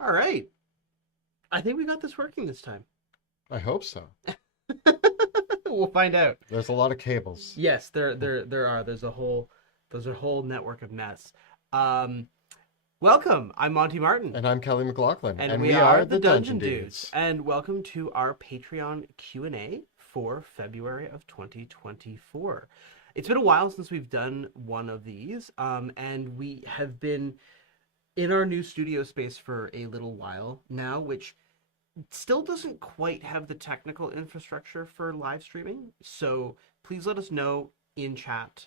All right. I think we got this working this time. I hope so. We'll find out. There's a lot of cables. Yes, there are. There's a whole network of mess. Um, Welcome. I'm Monty Martin, And I'm Kelly McLaughlin, and and we we are are the the Dungeon Dungeon Dudes. Dudes. And welcome to our Patreon Q&A for February of 2024. It's been a while since we've done one of these, and we have been in our new studio space for a little while now, which still doesn't quite have the technical infrastructure for live streaming. So please let us know in chat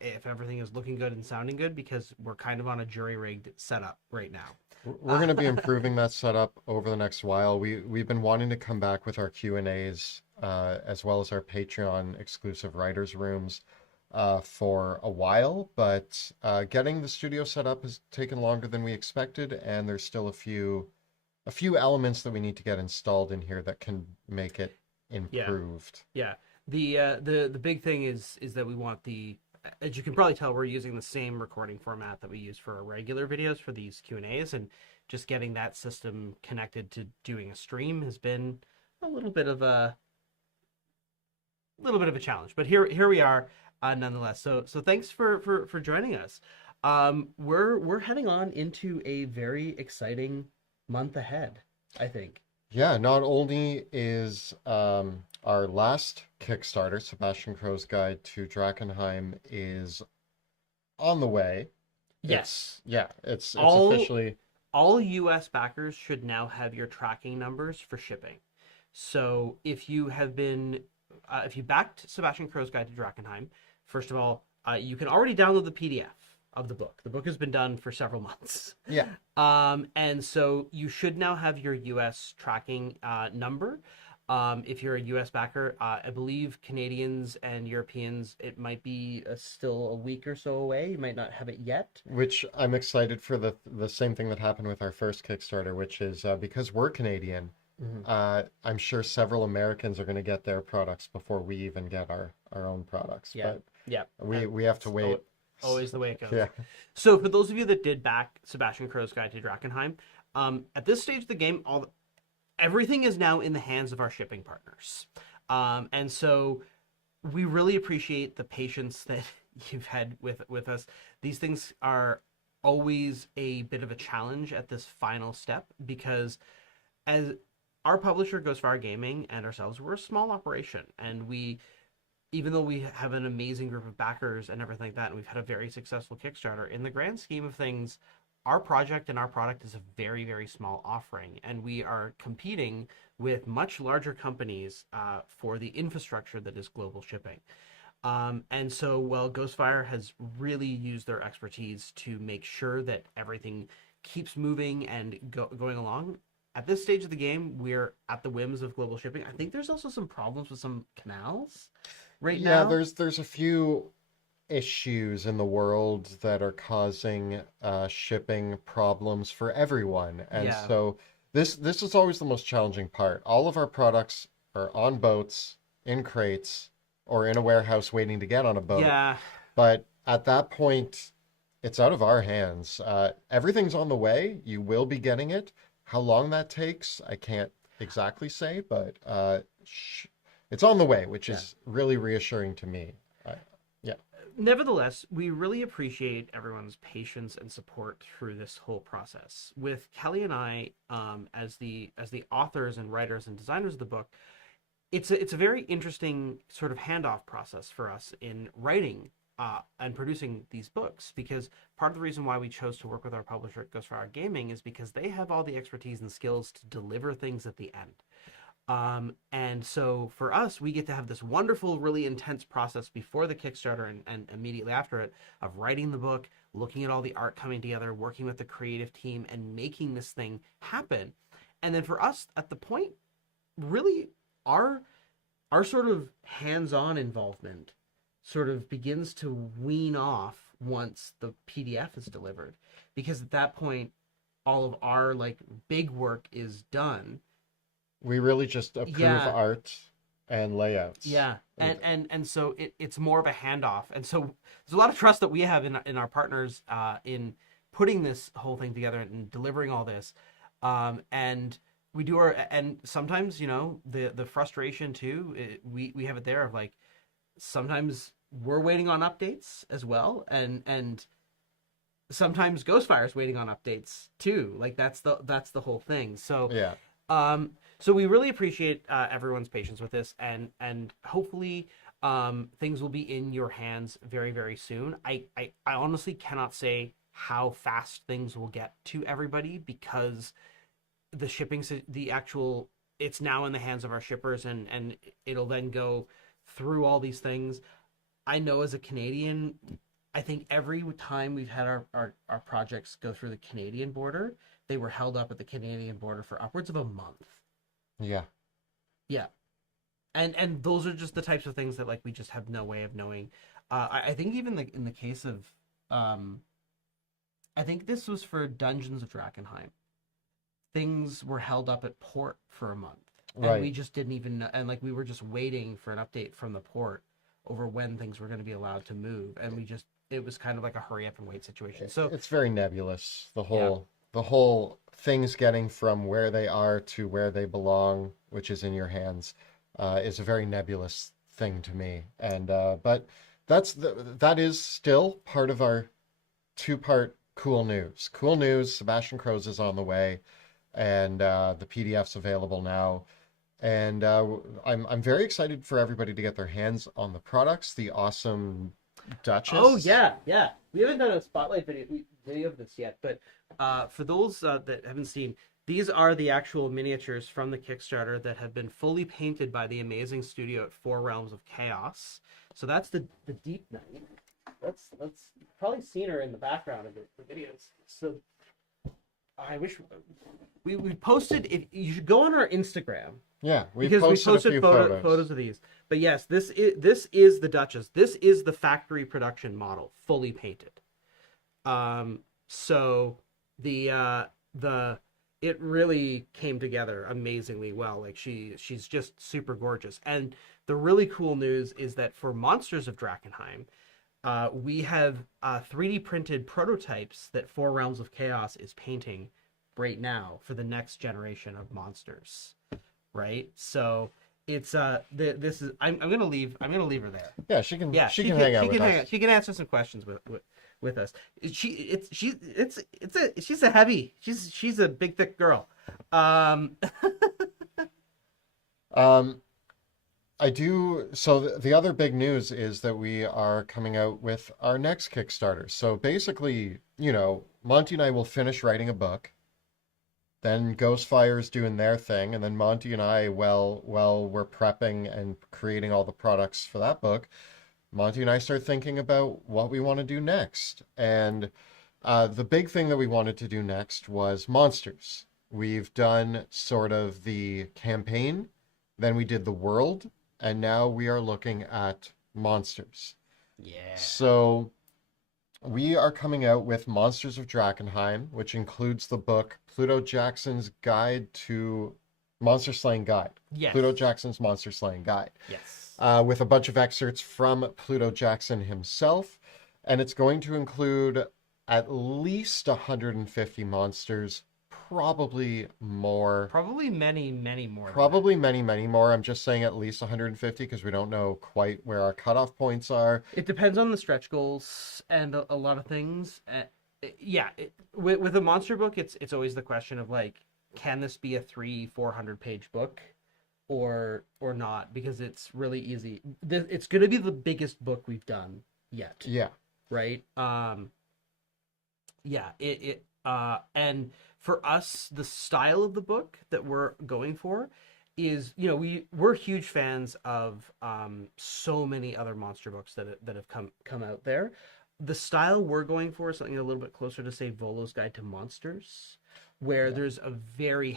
if everything is looking good and sounding good, because we're kind of on a jury rigged setup right now. We're going to be improving that setup over the next while. We've been wanting to come back with our Q&As as well as our Patreon exclusive writers rooms for a while, but getting the studio set up has taken longer than we expected, and there's still a few elements that we need to get installed in here that can make it Yeah, improved. yeah. The big thing is that we want as you can probably tell, we're using the same recording format that we use for our regular videos for these Q&As, and just getting that system connected to doing a stream has been a little bit of a challenge, but here we are, nonetheless. So thanks for joining us. We're heading on into a very exciting month ahead, I think. Yeah, not only is our last Kickstarter, Sebastian Crow's Guide to Drakenheim, is on the way. Yes, It's all officially. all US backers should now have your tracking numbers for shipping. So if you backed Sebastian Crow's Guide to Drakenheim, first of all, you can already download the PDF of the book. The book has been done for several months. Yeah, And so you should now have your US tracking number. If you're a US backer, I believe Canadians and Europeans, it might be still a week or so away. You might not have it yet. which I'm excited for the same thing that happened with our first Kickstarter, which is because we're Canadian. Mhm. I'm sure several Americans are going to get their products before we even get our own products. Yeah, But yeah. we have to wait. Always the way it goes. Yeah. So for those of you that did back Sebastian Crow's Guide to Drakenheim, at this stage of the game, everything is now in the hands of our shipping partners. And so we really appreciate the patience that you've had with us. These things are always a bit of a challenge at this final step, because as our publisher, Ghost Fire Gaming, and ourselves, we're a small operation, and even though we have an amazing group of backers and everything like that, and we've had a very successful Kickstarter, in the grand scheme of things, our project and our product is a very, very small offering, and we are competing with much larger companies for the infrastructure that is global shipping. And so, while Ghostfire has really used their expertise to make sure that everything keeps moving and going along, at this stage of the game, we're at the whims of global shipping. I think there's also some problems with some canals right Yeah, now. there's a few issues in the world that are causing shipping problems for everyone. And Yeah. so this is always the most challenging part. All of our products are on boats, in crates, or in a warehouse waiting to get on a boat. Yeah. But at that point, it's out of our hands. Everything's on the way. You will be getting it. How long that takes, I can't exactly say, but it's on the way, which Yeah. is really reassuring to me. Uh, yeah. Nevertheless, we really appreciate everyone's patience and support through this whole process. With Kelly and I, as the authors and writers and designers of the book, it's a very interesting sort of handoff process for us in writing and producing these books, because part of the reason why we chose to work with our publisher at Ghost Fire Gaming is because they have all the expertise and skills to deliver things at the end. And so for us, we get to have this wonderful, really intense process before the Kickstarter and immediately after it, of writing the book, looking at all the art coming together, working with the creative team, and making this thing happen. And then for us, at the point, really, our sort of hands-on involvement sort of begins to wean off once the PDF is delivered, because at that point, all of our like big work is done. We really just approve Yeah, art and layouts. yeah, and so it's more of a handoff, and so there's a lot of trust that we have in our partners in putting this whole thing together and delivering all this. And we do and sometimes, the frustration too, we have it there of like, sometimes we're waiting on updates as well. And sometimes Ghostfire's waiting on updates too. Like that's the whole thing. So, Yeah. so we really appreciate everyone's patience with this, and hopefully things will be in your hands very, very soon. I honestly cannot say how fast things will get to everybody, because the shipping, the actual, it's now in the hands of our shippers, and it'll then go through all these things. I know as a Canadian, I think every time we've had our projects go through the Canadian border, they were held up at the Canadian border for upwards of a month. Yeah. Yeah. And those are just the types of things that like we just have no way of knowing. I think even in the case of I think this was for Dungeons of Drakkenheim. Things were held up at port for a month. And Right. we just didn't even know, and like we were just waiting for an update from the port over when things were going to be allowed to move, and it was kind of like a hurry up and wait situation. So It's very nebulous. The whole things getting from where they are to where they belong, which is in your hands, is a very nebulous thing to me. And but that is still part of our two-part cool news. Cool news, Sebastian Crows is on the way, and the PDF's available now. And I'm very excited for everybody to get their hands on the products. The awesome Duchess. Oh yeah, yeah. We haven't done a spotlight video of this yet, but for those that haven't seen, these are the actual miniatures from the Kickstarter that have been fully painted by the amazing studio at Four Realms of Chaos. So that's the Deep Knight. That's probably seen her in the background of the videos. So I wish we posted. If you should go on our Instagram. Yeah, we Because we posted a few photos of these. But yes, this is the Duchess. This is the factory production model, fully painted. So the it really came together amazingly well. Like she's just super gorgeous. And the really cool news is that for Monsters of Drakkenheim, we have 3D printed prototypes that Four Realms of Chaos is painting right now for the next generation of monsters. Right, so it's this is I'm gonna leave her there. Yeah, she can hang out with us. She can answer some questions with us. She's a heavy. She's a big thick girl. I do. So the other big news is that we are coming out with our next Kickstarter. So basically, Monty and I will finish writing a book. Then Ghostfire's doing their thing, and then Monty and I, while we're prepping and creating all the products for that book, Monty and I start thinking about what we want to do next. And the big thing that we wanted to do next was monsters. We've done sort of the campaign, then we did the world, and now we are looking at monsters. Yeah. So we are coming out with Monsters of Drakkenheim, which includes the book Pluto Jackson's Guide to Monster Slaying Guide. Yes. Pluto Jackson's Monster Slaying Guide. Yes. With a bunch of excerpts from Pluto Jackson himself. And it's going to include at least 150 monsters, probably more. Probably many, many more. Probably many, many more. I'm just saying at least 150 because we don't know quite where our cutoff points are. It depends on the stretch goals and a lot of things. With a monster book, it's always the question of like, can this be a 300-400 page book, or not? Because it's really easy. It's going to be the biggest book we've done yet. Yeah. Right. Yeah. And for us, the style of the book that we're going for is, we're huge fans of so many other monster books that have come out there. The style we're going for is something a little bit closer to, say, Volo's Guide to Monsters, where there's a very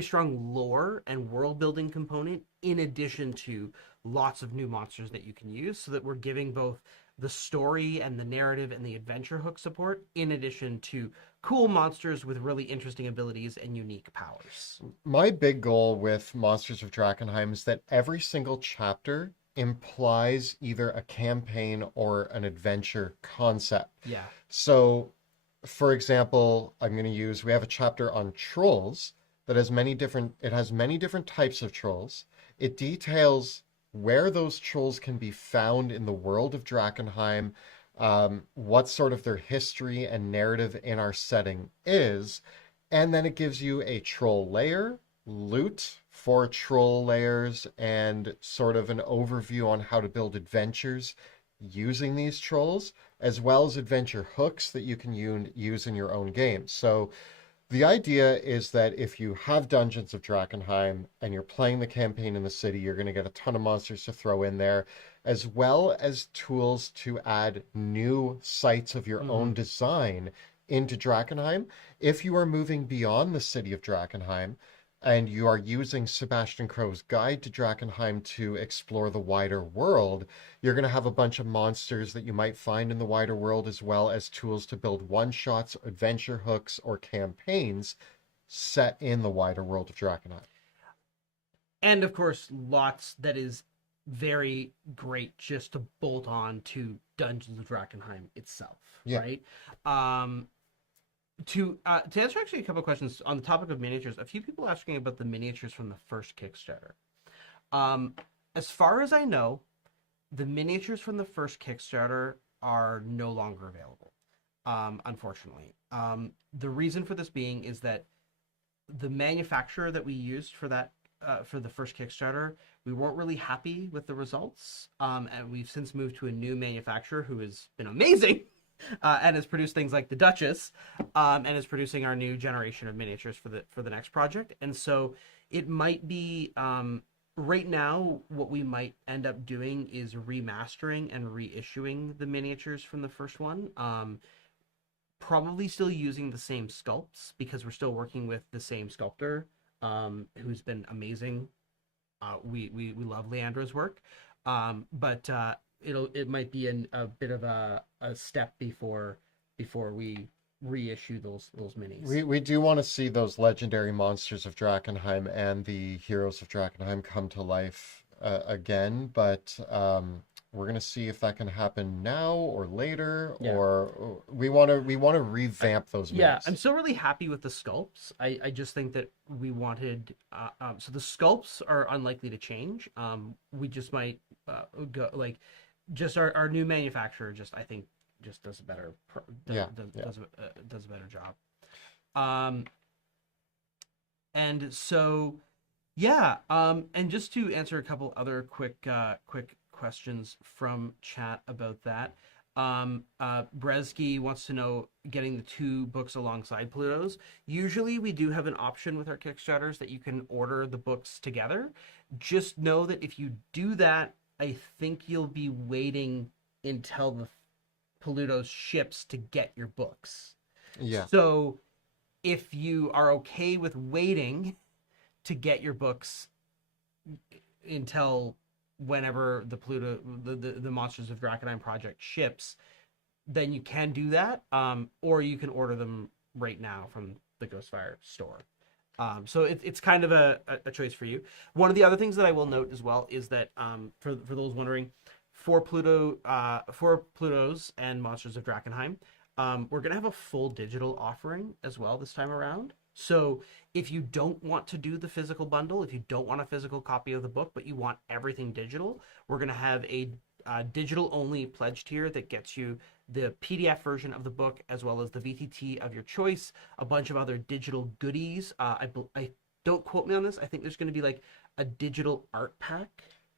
strong lore and world building component, in addition to lots of new monsters that you can use, so that we're giving both the story and the narrative and the adventure hook support, in addition to cool monsters with really interesting abilities and unique powers. My big goal with Monsters of Drakkenheim is that every single chapter implies either a campaign or an adventure concept. Yeah. So for example, we have a chapter on trolls that has many different types of trolls. It details where those trolls can be found in the world of Drakenheim, what sort of their history and narrative in our setting is, and then it gives you a troll layer, loot for troll layers, and sort of an overview on how to build adventures using these trolls, as well as adventure hooks that you can use in your own game. So the idea is that if you have Dungeons of Drakenheim and you're playing the campaign in the city, you're going to get a ton of monsters to throw in there, as well as tools to add new sites of your own design into Drakenheim. If you are moving beyond the city of Drakenheim, and you are using Sebastian Crow's Guide to Drakenheim to explore the wider world, you're going to have a bunch of monsters that you might find in the wider world, as well as tools to build one-shots, adventure hooks, or campaigns set in the wider world of Drakenheim. And of course, lots that is very great just to bolt on to Dungeons of Drakenheim itself, right? To answer actually a couple of questions on the topic of miniatures, a few people asking about the miniatures from the first Kickstarter. As far as I know, the miniatures from the first Kickstarter are no longer available, unfortunately. The reason for this being is that the manufacturer that we used for that for the first Kickstarter, we weren't really happy with the results, and we've since moved to a new manufacturer who has been amazing. And has produced things like the Duchess, and is producing our new generation of miniatures for the next project. And so it might be right now what we might end up doing is remastering and reissuing the miniatures from the first one. Probably still using the same sculpts because we're still working with the same sculptor, who's been amazing. We love Leandra's work, but it might be a bit of a step before we reissue those minis. We do want to see those legendary monsters of Drakenheim and the heroes of Drakenheim come to life again, but we're gonna see if that can happen now or later, or we want to revamp those minis. Yeah, I'm still really happy with the sculpts. I just think that we wanted so the sculpts are unlikely to change. We just might go like just our new manufacturer I think does a better does a better job. And so and just to answer a couple other quick questions from chat about that. Bresky wants to know, getting the 2 books alongside Pluto's. Usually we do have an option with our Kickstarters that you can order the books together. Just know that if you do that, I think you'll be waiting until the Pluto's ships to get your books. Yeah. So if you are okay with waiting to get your books until whenever the Monsters of Drakenheim project ships, then you can do that, or you can order them right now from the Ghostfire store. So it's kind of a choice for you. One of the other things that I will note as well is that for those wondering, for Pluto's and Monsters of Drakenheim, we're gonna have a full digital offering as well this time around. So if you don't want to do the physical bundle, if you don't want a physical copy of the book, but you want everything digital, we're going to have a digital only pledge tier that gets you the PDF version of the book, as well as the VTT of your choice, a bunch of other digital goodies. I don't quote me on this. I think there's going to be like a digital art pack.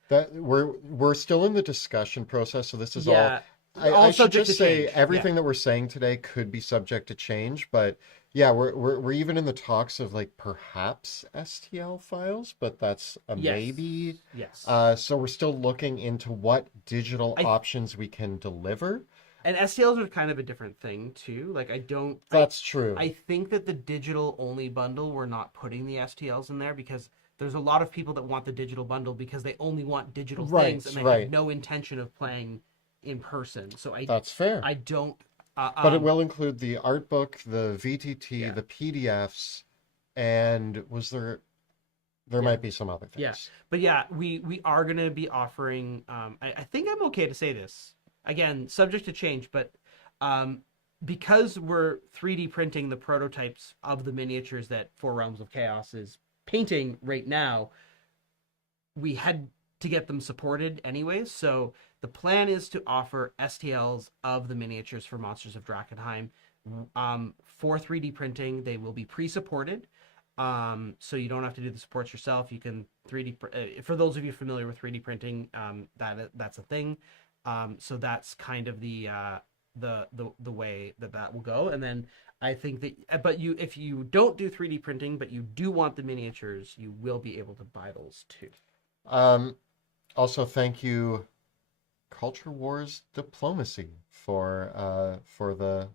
That we're still in the discussion process, so this is all. I should just say everything that we're saying today could be subject to change, but yeah, we're even in the talks of like perhaps STL files, but that's a maybe. Yes. So we're still looking into what digital options we can deliver. And STLs are kind of a different thing too. Like That's true. I think that the digital only bundle, we're not putting the STLs in there because there's a lot of people that want the digital bundle because they only want digital things and they have no intention of playing in person. So that's fair. I don't. But it will include the art book, the VTT, the PDFs, and there might be some other things. Yeah, but we are going to be offering. I think I'm okay to say this again, subject to change, but because we're 3D printing the prototypes of the miniatures that Four Realms of Chaos is painting right now, we had to get them supported anyways. So the plan is to offer STLs of the miniatures for Monsters of Drakkenheim for 3D printing. They will be pre-supported. So you don't have to do the supports yourself. You can 3D for those of you familiar with 3D printing, that's a thing. So that's kind of the way that will go. And then I think that, but if you don't do 3D printing, but you do want the miniatures, you will be able to buy those too. Also, thank you, Culture Wars Diplomacy, for the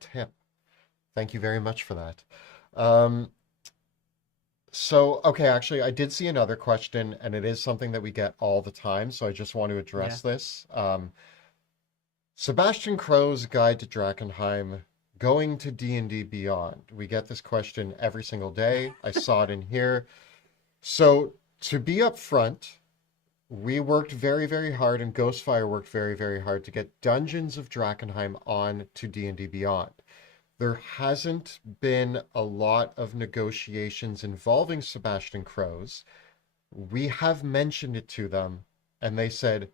tip. Thank you very much for that. So, okay, actually, I did see another question, and it is something that we get all the time, so I just want to address this. Sebastian Crow's Guide to Drakkenheim, going to D&D Beyond. We get this question every single day. I saw it in here. So, to be upfront, we worked very, very hard, and Ghostfire worked very, very hard to get Dungeons of Drakkenheim on to D&D Beyond. There hasn't been a lot of negotiations involving Sebastian Crows. We have mentioned it to them, and they said,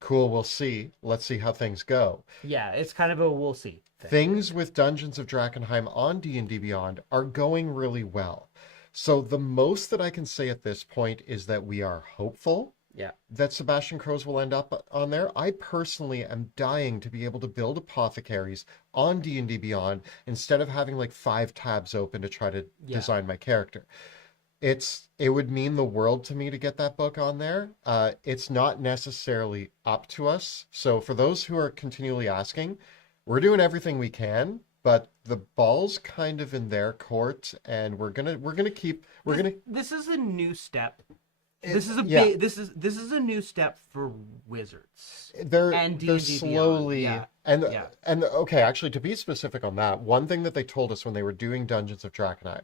cool, we'll see. Let's see how things go. Yeah, it's kind of a we'll see thing. Things with Dungeons of Drakkenheim on D&D Beyond are going really well. So the most that I can say at this point is that we are hopeful that Sebastian Crows will end up on there. I personally am dying to be able to build apothecaries on D&D Beyond instead of having like 5 tabs open to try to design my character. It would mean the world to me to get that book on there. It's not necessarily up to us. So for those who are continually asking, we're doing everything we can, but the ball's kind of in their court, and this is a new step. This is a new step for Wizards. They're slowly and okay, actually, to be specific on that, one thing that they told us when they were doing Dungeons of Drakkenheim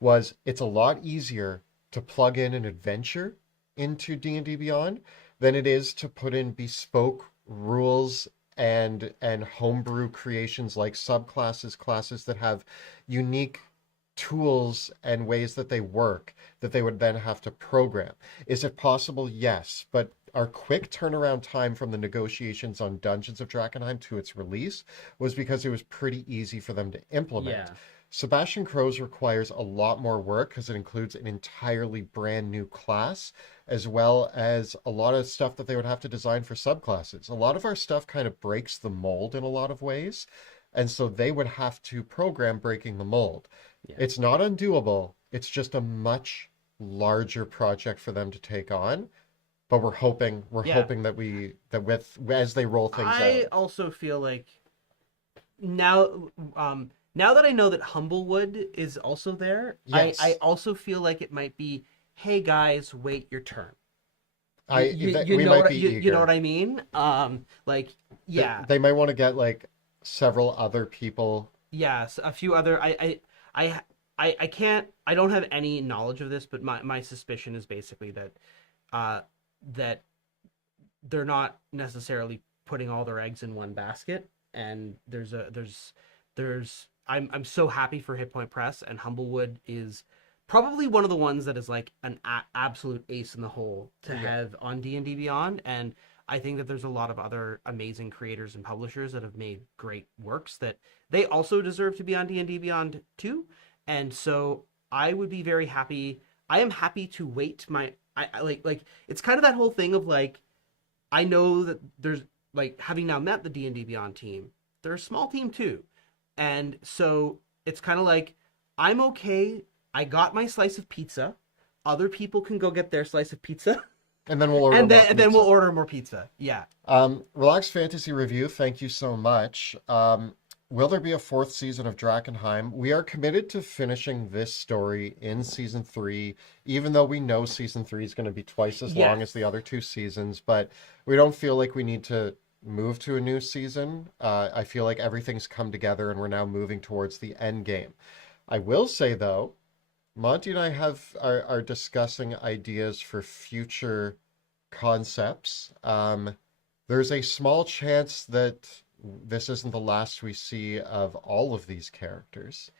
was it's a lot easier to plug in an adventure into D&D Beyond than it is to put in bespoke rules and homebrew creations like subclasses, classes that have unique tools and ways that they work that they would then have to program. Is it possible? Yes, but our quick turnaround time from the negotiations on Dungeons of Drakkenheim to its release was because it was pretty easy for them to implement. Yeah. Sebastian Crows requires a lot more work because it includes an entirely brand new class, as well as a lot of stuff that they would have to design for subclasses. A lot of our stuff kind of breaks the mold in a lot of ways, and so they would have to program breaking the mold. Yeah. It's not undoable. It's just a much larger project for them to take on. But we're hoping that as they roll things out. I also feel like now that I know that Humblewood is also there, yes. I also feel like it might be, hey guys, wait your turn. You know what I mean? They might want to get like several other people. Yes, a few other. I can't. I don't have any knowledge of this, but my suspicion is basically that that they're not necessarily putting all their eggs in one basket, and I'm so happy for Hit Point Press, and Humblewood is probably one of the ones that is like an absolute ace in the hole to have on D&D Beyond, and I think that there's a lot of other amazing creators and publishers that have made great works that they also deserve to be on D&D Beyond too, and so I would be very happy. I am happy to wait like it's kind of that whole thing of like, I know that there's like, having now met the D&D Beyond team, they're a small team too. And so it's kind of like, I'm okay. I got my slice of pizza. Other people can go get their slice of pizza. And then we'll order then we'll order more pizza. Yeah. Relaxed Fantasy Review, thank you so much. Will there be a 4th season of Drakkenheim? We are committed to finishing this story in season 3, even though we know season 3 is going to be twice as long as the other 2 seasons, but we don't feel like we need to move to a new season. I feel like everything's come together and we're now moving towards the end game. I will say though, Monty and I are discussing ideas for future concepts. There's a small chance that this isn't the last we see of all of these characters.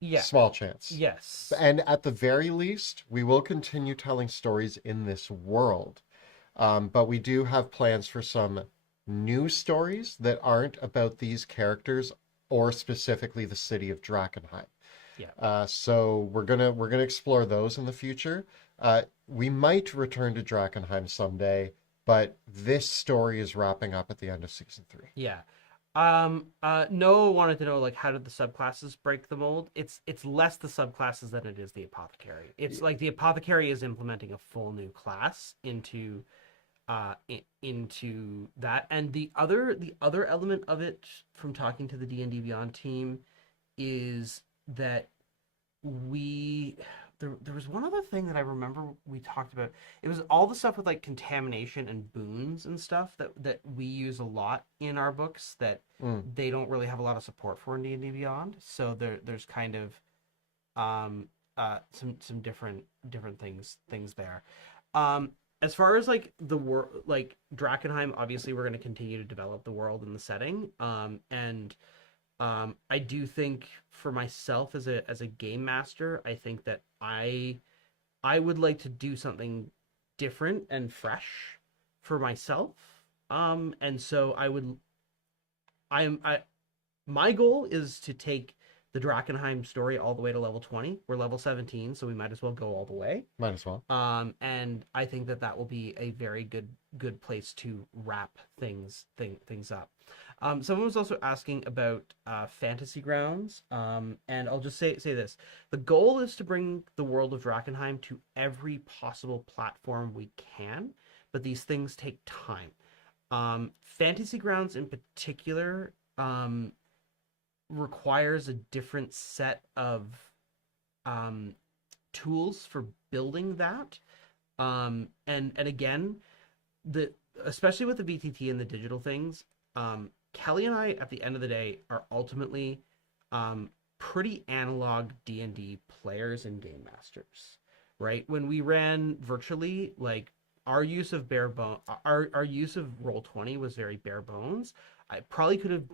Yeah. Small chance. Yes. And at the very least, we will continue telling stories in this world. But we do have plans for some new stories that aren't about these characters or specifically the city of Drakenheim. Yeah. So we're gonna explore those in the future. We might return to Drakenheim someday, but this story is wrapping up at the end of season 3. Yeah. Noah wanted to know, like, how did the subclasses break the mold? It's less the subclasses than it is the apothecary. It's like the apothecary is implementing a full new class into into that. And the other element of it from talking to the D&D Beyond team is that there was one other thing that I remember we talked about. It was all the stuff with like contamination and boons and stuff that we use a lot in our books that they don't really have a lot of support for in D&D Beyond. So there's kind of some different things there. As far as like the world, like Drakenheim, obviously we're going to continue to develop the world and the setting. And I do think for myself as a game master, I think that I would like to do something different and fresh for myself. And so my goal is to take the Drakenheim story all the way to level 20. We're level 17, so we might as well go all the way. Might as well. And I think that will be a very good place to wrap things up. Someone was also asking about Fantasy Grounds, and I'll just say this: the goal is to bring the world of Drakenheim to every possible platform we can, but these things take time. Fantasy Grounds in particular requires a different set of tools for building that, and again, especially with the VTT and the digital things. Kelly and I, at the end of the day, are ultimately pretty analog D&D players and game masters, right? When we ran virtually, like our use of our use of Roll20 was very bare bones. I probably could have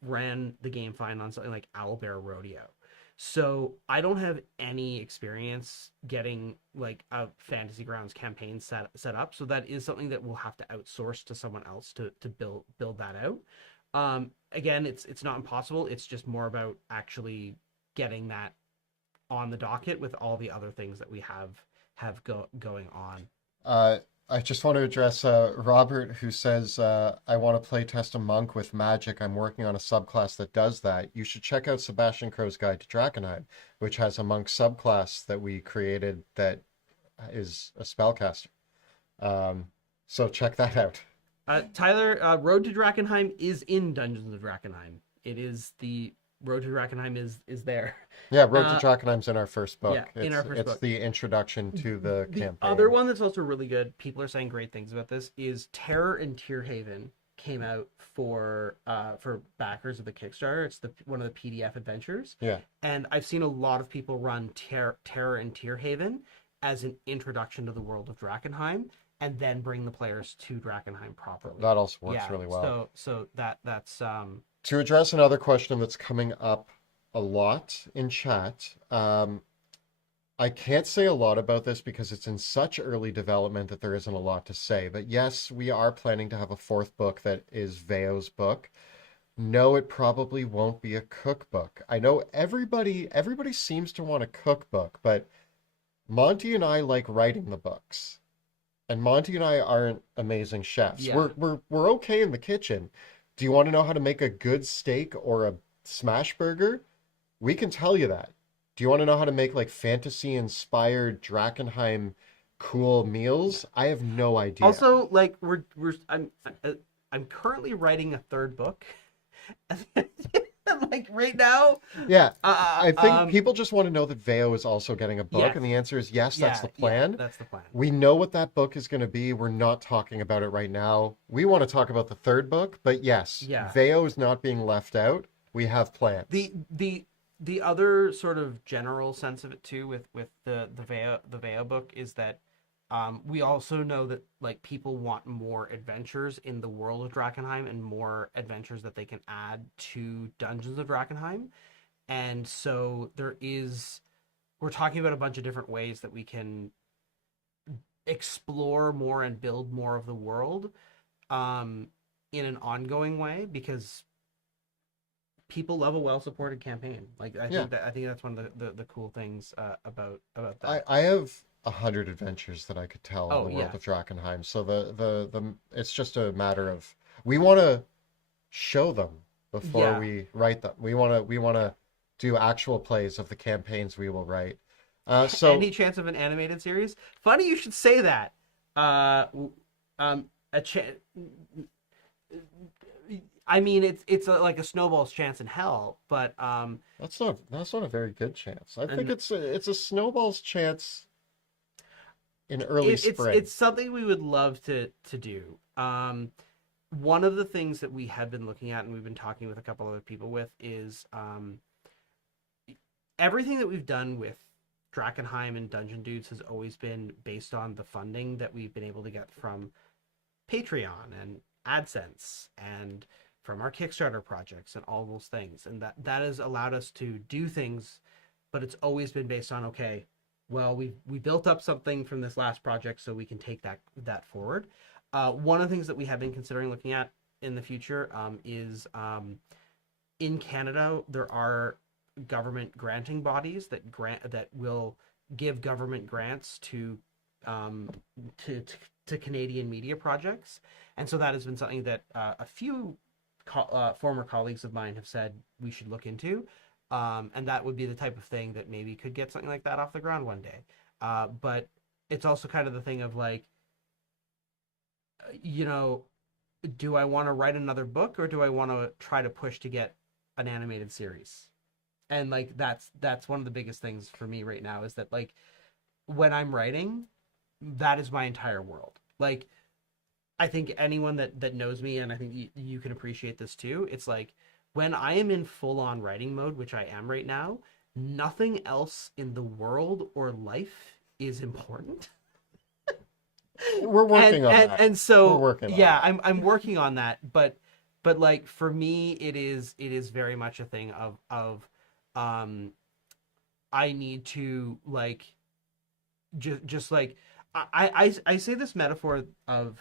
ran the game fine on something like Owlbear Rodeo. So I don't have any experience getting like a Fantasy Grounds campaign set up. So that is something that we'll have to outsource to someone else to build that out. Again, it's not impossible. It's just more about actually getting that on the docket with all the other things that we have going on. I just want to address Robert, who says, I want to play test a monk with magic. I'm working on a subclass that does that. You should check out Sebastian Crow's Guide to Drakenheim, which has a monk subclass that we created that is a spellcaster. So check that out. Tyler, Road to Drakenheim is in Dungeons of Drakenheim. It is the Road to Drakenheim is there. Yeah, Road to Drakenheim's in our first book. Yeah, in our first book. It's the introduction to the campaign. Other one that's also really good, people are saying great things about this, is Terror in Tearhaven came out for backers of the Kickstarter. It's one of the PDF adventures. Yeah. And I've seen a lot of people run Terror in Tearhaven as an introduction to the world of Drakenheim, and then bring the players to Drakenheim properly. That also works really well. So that's To address another question that's coming up a lot in chat, I can't say a lot about this because it's in such early development that there isn't a lot to say. But yes, we are planning to have a 4th book that is Veo's book. No, it probably won't be a cookbook. I know everybody seems to want a cookbook, but Monty and I like writing the books. And Monty and I aren't amazing chefs. Yeah. We're okay in the kitchen. Do you want to know how to make a good steak or a smash burger? We can tell you that. Do you want to know how to make like fantasy-inspired Drakenheim cool meals? I have no idea. Also, like I'm currently writing a 3rd book. Like right now. Yeah, I think people just want to know that Veo is also getting a book, yes. and the answer is yes, that's the plan. Yeah, that's the plan. We know what that book is going to be. We're not talking about it right now. We want to talk about the 3rd book, but yes, Veo is not being left out. We have plans. The other sort of general sense of it too with the Veo book is that We also know that like people want more adventures in the world of Drakenheim and more adventures that they can add to Dungeons of Drakenheim. And so we're talking about a bunch of different ways that we can explore more and build more of the world um, in an ongoing way, because people love a well-supported campaign. Like Yeah. I think that's one of the cool things about I that. I have 100 adventures that I could tell in Oh the world yeah, of Drakenheim. So the it's just a matter of we want to show them before yeah. we write them. We want to do actual plays of the campaigns we will write. So Any chance of an animated series? Funny you should say that. Uh, a chance. I mean, like a snowball's chance in hell, but that's not a very good chance. I think and it's a snowball's chance in early spring. it's something we would love to do. One of the things that we have been looking at and we've been talking with a couple other people with is everything that we've done with Drakenheim and Dungeon Dudes has always been based on the funding that we've been able to get from Patreon and AdSense and from our Kickstarter projects and all those things. And that has allowed us to do things, but it's always been based on, okay, well, we built up something from this last project, so we can take that forward. One of the things that we have been considering looking at in the future is in Canada there are government granting bodies that will give government grants um, to to Canadian media projects, and so that has been something that a few former colleagues of mine have said we should look into, and that would be the type of thing that maybe could get something like that off the ground one day. But it's also kind of the thing of like, you know, do I want to write another book or do I want to try to push to get an animated series? And like that's one of the biggest things for me right now is that like when I'm writing, that is my entire world. Like I think anyone that knows me, and I think you can appreciate this too, it's like when I am in full on writing mode, which I am right now, nothing else in the world or life is important. We're and working on and that. and We're so working on yeah, that. I'm working on that, but like for me it is very much a thing of um I need to like just like I say this metaphor of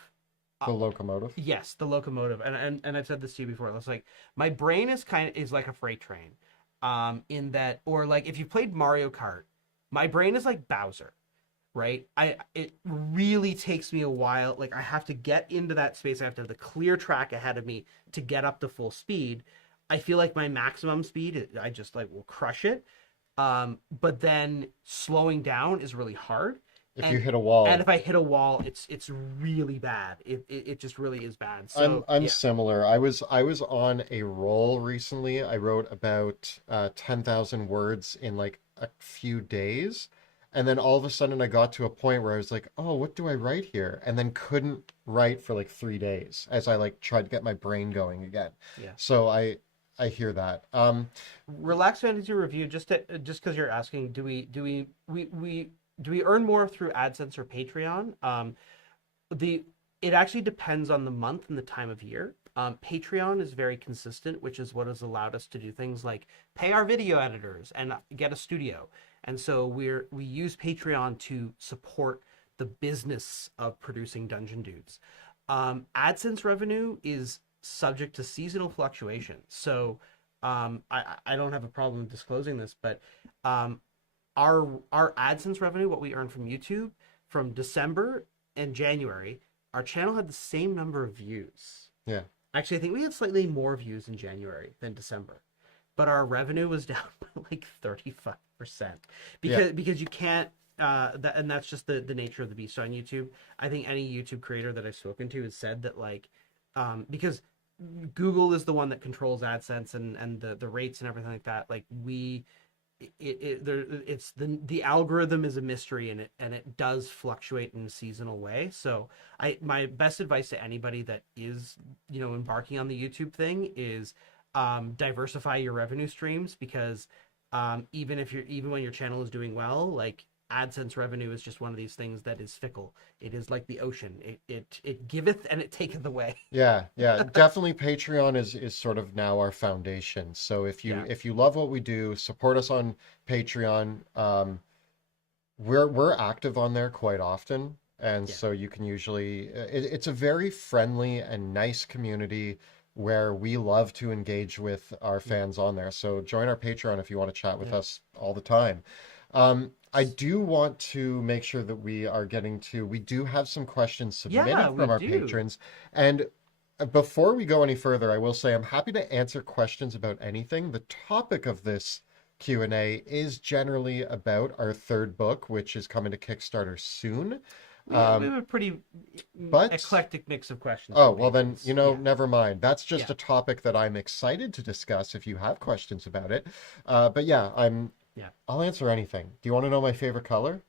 uh, The locomotive. yes, the locomotive, and I've said this to you before. It's like my brain is like a freight train, in that, or like if you played Mario Kart, my brain is like Bowser, right? It really takes me a while. Like I have to get into that space. I have to have the clear track ahead of me to get up to full speed. I feel like my maximum speed, I just like will crush it. But then slowing down is really hard. If you And hit a and wall, if I hit a wall, it's really bad. It just really is bad. I'm So I'm yeah, similar. I was on a roll recently. I wrote about 10,000 words in like a few days. And then all of a sudden I got to a point where I was like, "Oh, what do I write here?" And then couldn't write for like 3 days as I like tried to get my brain going again. yeah. So I hear that. Relax Fantasy Review. Just because you're asking, do we earn more through AdSense or Patreon? The It actually depends on the month and the time of year. Patreon is very consistent, which is what has allowed us to do things like pay our video editors and get a studio. And so we use Patreon to support the business of producing Dungeon Dudes. AdSense revenue is subject to seasonal fluctuation. So I don't have a problem disclosing this, but um, our AdSense revenue, what we earn from YouTube, from December and January, our channel had the same number of views. Yeah. Actually, I think we had slightly more views in January than December, but our revenue was down by like 35% Yeah. because you can't. And that's just the nature of the beast on YouTube. I think any YouTube creator that I've spoken to has said that like, because Google is the one that controls AdSense and the rates and everything like that. Like it's the algorithm is a mystery, and it does fluctuate in a seasonal way. So my best advice to anybody that is embarking on the YouTube thing is diversify your revenue streams, because even when your channel is doing well, like AdSense revenue is just one of these things that is fickle. It is like the ocean. It giveth and it taketh away. Yeah, yeah, definitely Patreon is sort of now our foundation. So Yeah. if you love what we do, support us on Patreon. We're active on there quite often, and Yeah. so you can usually it's a very friendly and nice community where we love to engage with our fans on there. So join our Patreon if you want to chat with Yeah. us all the time. I do want to make sure that we do have some questions Yeah, submitted we from our do. patrons. And before we go any further, I will say I'm happy to answer questions about anything. The topic of this Q&A is generally about our third book, which is coming to Kickstarter soon. We have Um, a pretty but eclectic mix of questions Oh, from well then, patrons. Yeah. never mind. That's just Yeah. a topic that I'm excited to discuss if you have questions about it. But yeah, Yeah. I'll answer anything. Do you want to know my favorite color?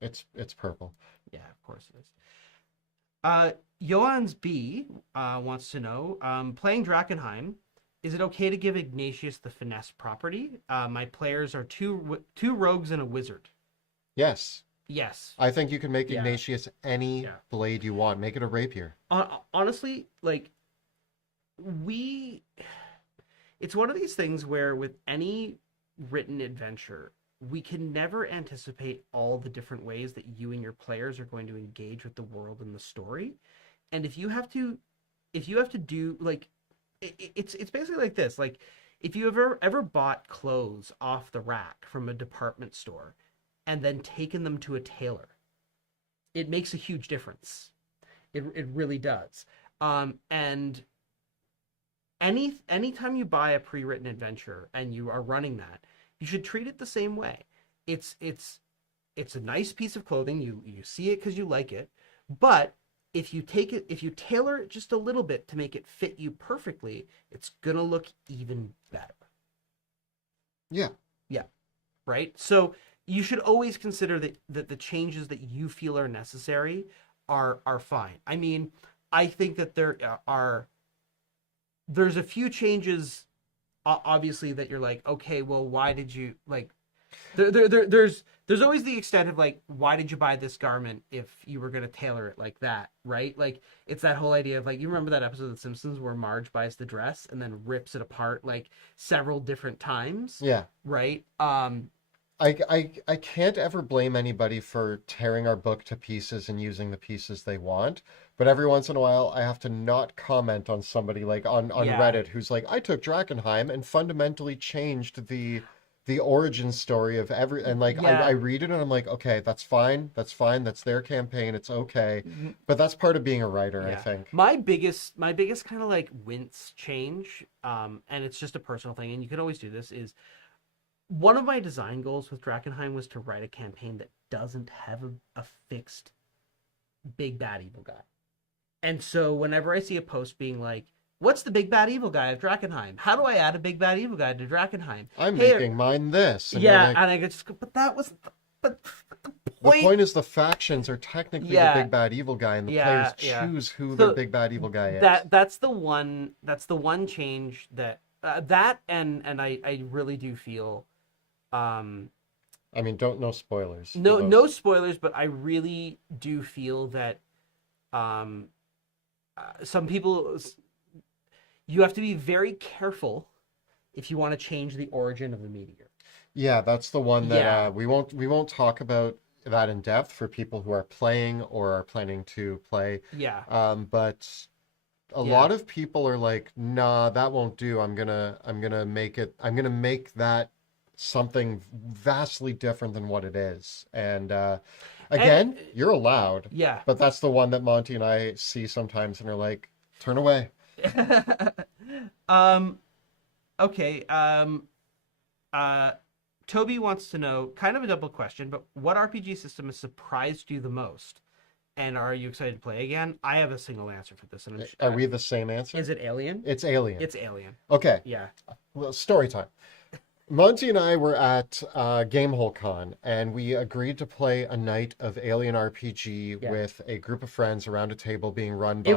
It's purple. Yeah, of course it is. Johannes B wants to know, playing Drakenheim, is it okay to give Ignatius the finesse property? My players are two rogues and a wizard. Yes. Yes. I think you can make Yeah. Ignatius any Yeah. blade you want. Make it a rapier. Honestly, like it's one of these things where with any written adventure, we can never anticipate all the different ways that you and your players are going to engage with the world and the story. And if you have to do like it's basically like this, like if you ever bought clothes off the rack from a department store and then taken them to a tailor, it makes a huge difference. It really does. And anytime you buy a pre-written adventure and you are running that, you should treat it the same way. It's a nice piece of clothing. You see it because you like it, but if you tailor it just a little bit to make it fit you perfectly, it's gonna look even better. Yeah. Yeah. Right? So you should always consider that the changes that you feel are necessary are fine. I mean, I think that there's a few changes obviously that you're like, okay, well, why did you like there's always the extent of like, why did you buy this garment if you were going to tailor it like that, right? Like it's that whole idea of like, you remember that episode of The Simpsons where Marge buys the dress and then rips it apart like several different times, Yeah. right? I can't ever blame anybody for tearing our book to pieces and using the pieces they want. But every once in a while, I have to not comment on somebody like on Yeah. Reddit who's like, I took Drakenheim and fundamentally changed the origin story of every and like Yeah. I read it and I'm like, okay, that's fine, that's their campaign, it's okay. But that's part of being a writer, I Yeah. think. My biggest kind of like wince change, and it's just a personal thing, and you can always do this, is one of my design goals with Drakenheim was to write a campaign that doesn't have a fixed big bad evil guy. And so whenever I see a post being like, what's the big bad evil guy of Drakenheim? How do I add a big bad evil guy to Drakenheim? I'm Hey, making mine this. And you're yeah, like, and I just go, but that was but the the point. point is the factions are technically Yeah. the big bad evil guy, and the Yeah, players yeah. choose who So their big bad evil guy is. that's the one change that that and I really do feel um I mean, no spoilers. for no those. spoilers, but I really do feel that um some people, you have to be very careful if you want to change the origin of the meteor. Yeah, that's the one that Yeah. we won't talk about that in depth for people who are playing or are planning to play. Yeah. But a Yeah. lot of people are like, nah, that won't do. I'm gonna make that something vastly different than what it is. And again, you're allowed, Yeah. but that's the one that Monty and I see sometimes and are like, turn away. Okay. Toby wants to know, kind of a double question, but what RPG system has surprised you the most? And are you excited to play again? I have a single answer for this. And Are we the same answer? Is it Alien? It's Alien. It's Alien. Okay. Yeah. Well, story time. Monty and I were at Gamehole Con, and we agreed to play a night of Alien RPG Yeah. with a group of friends around a table being run by. It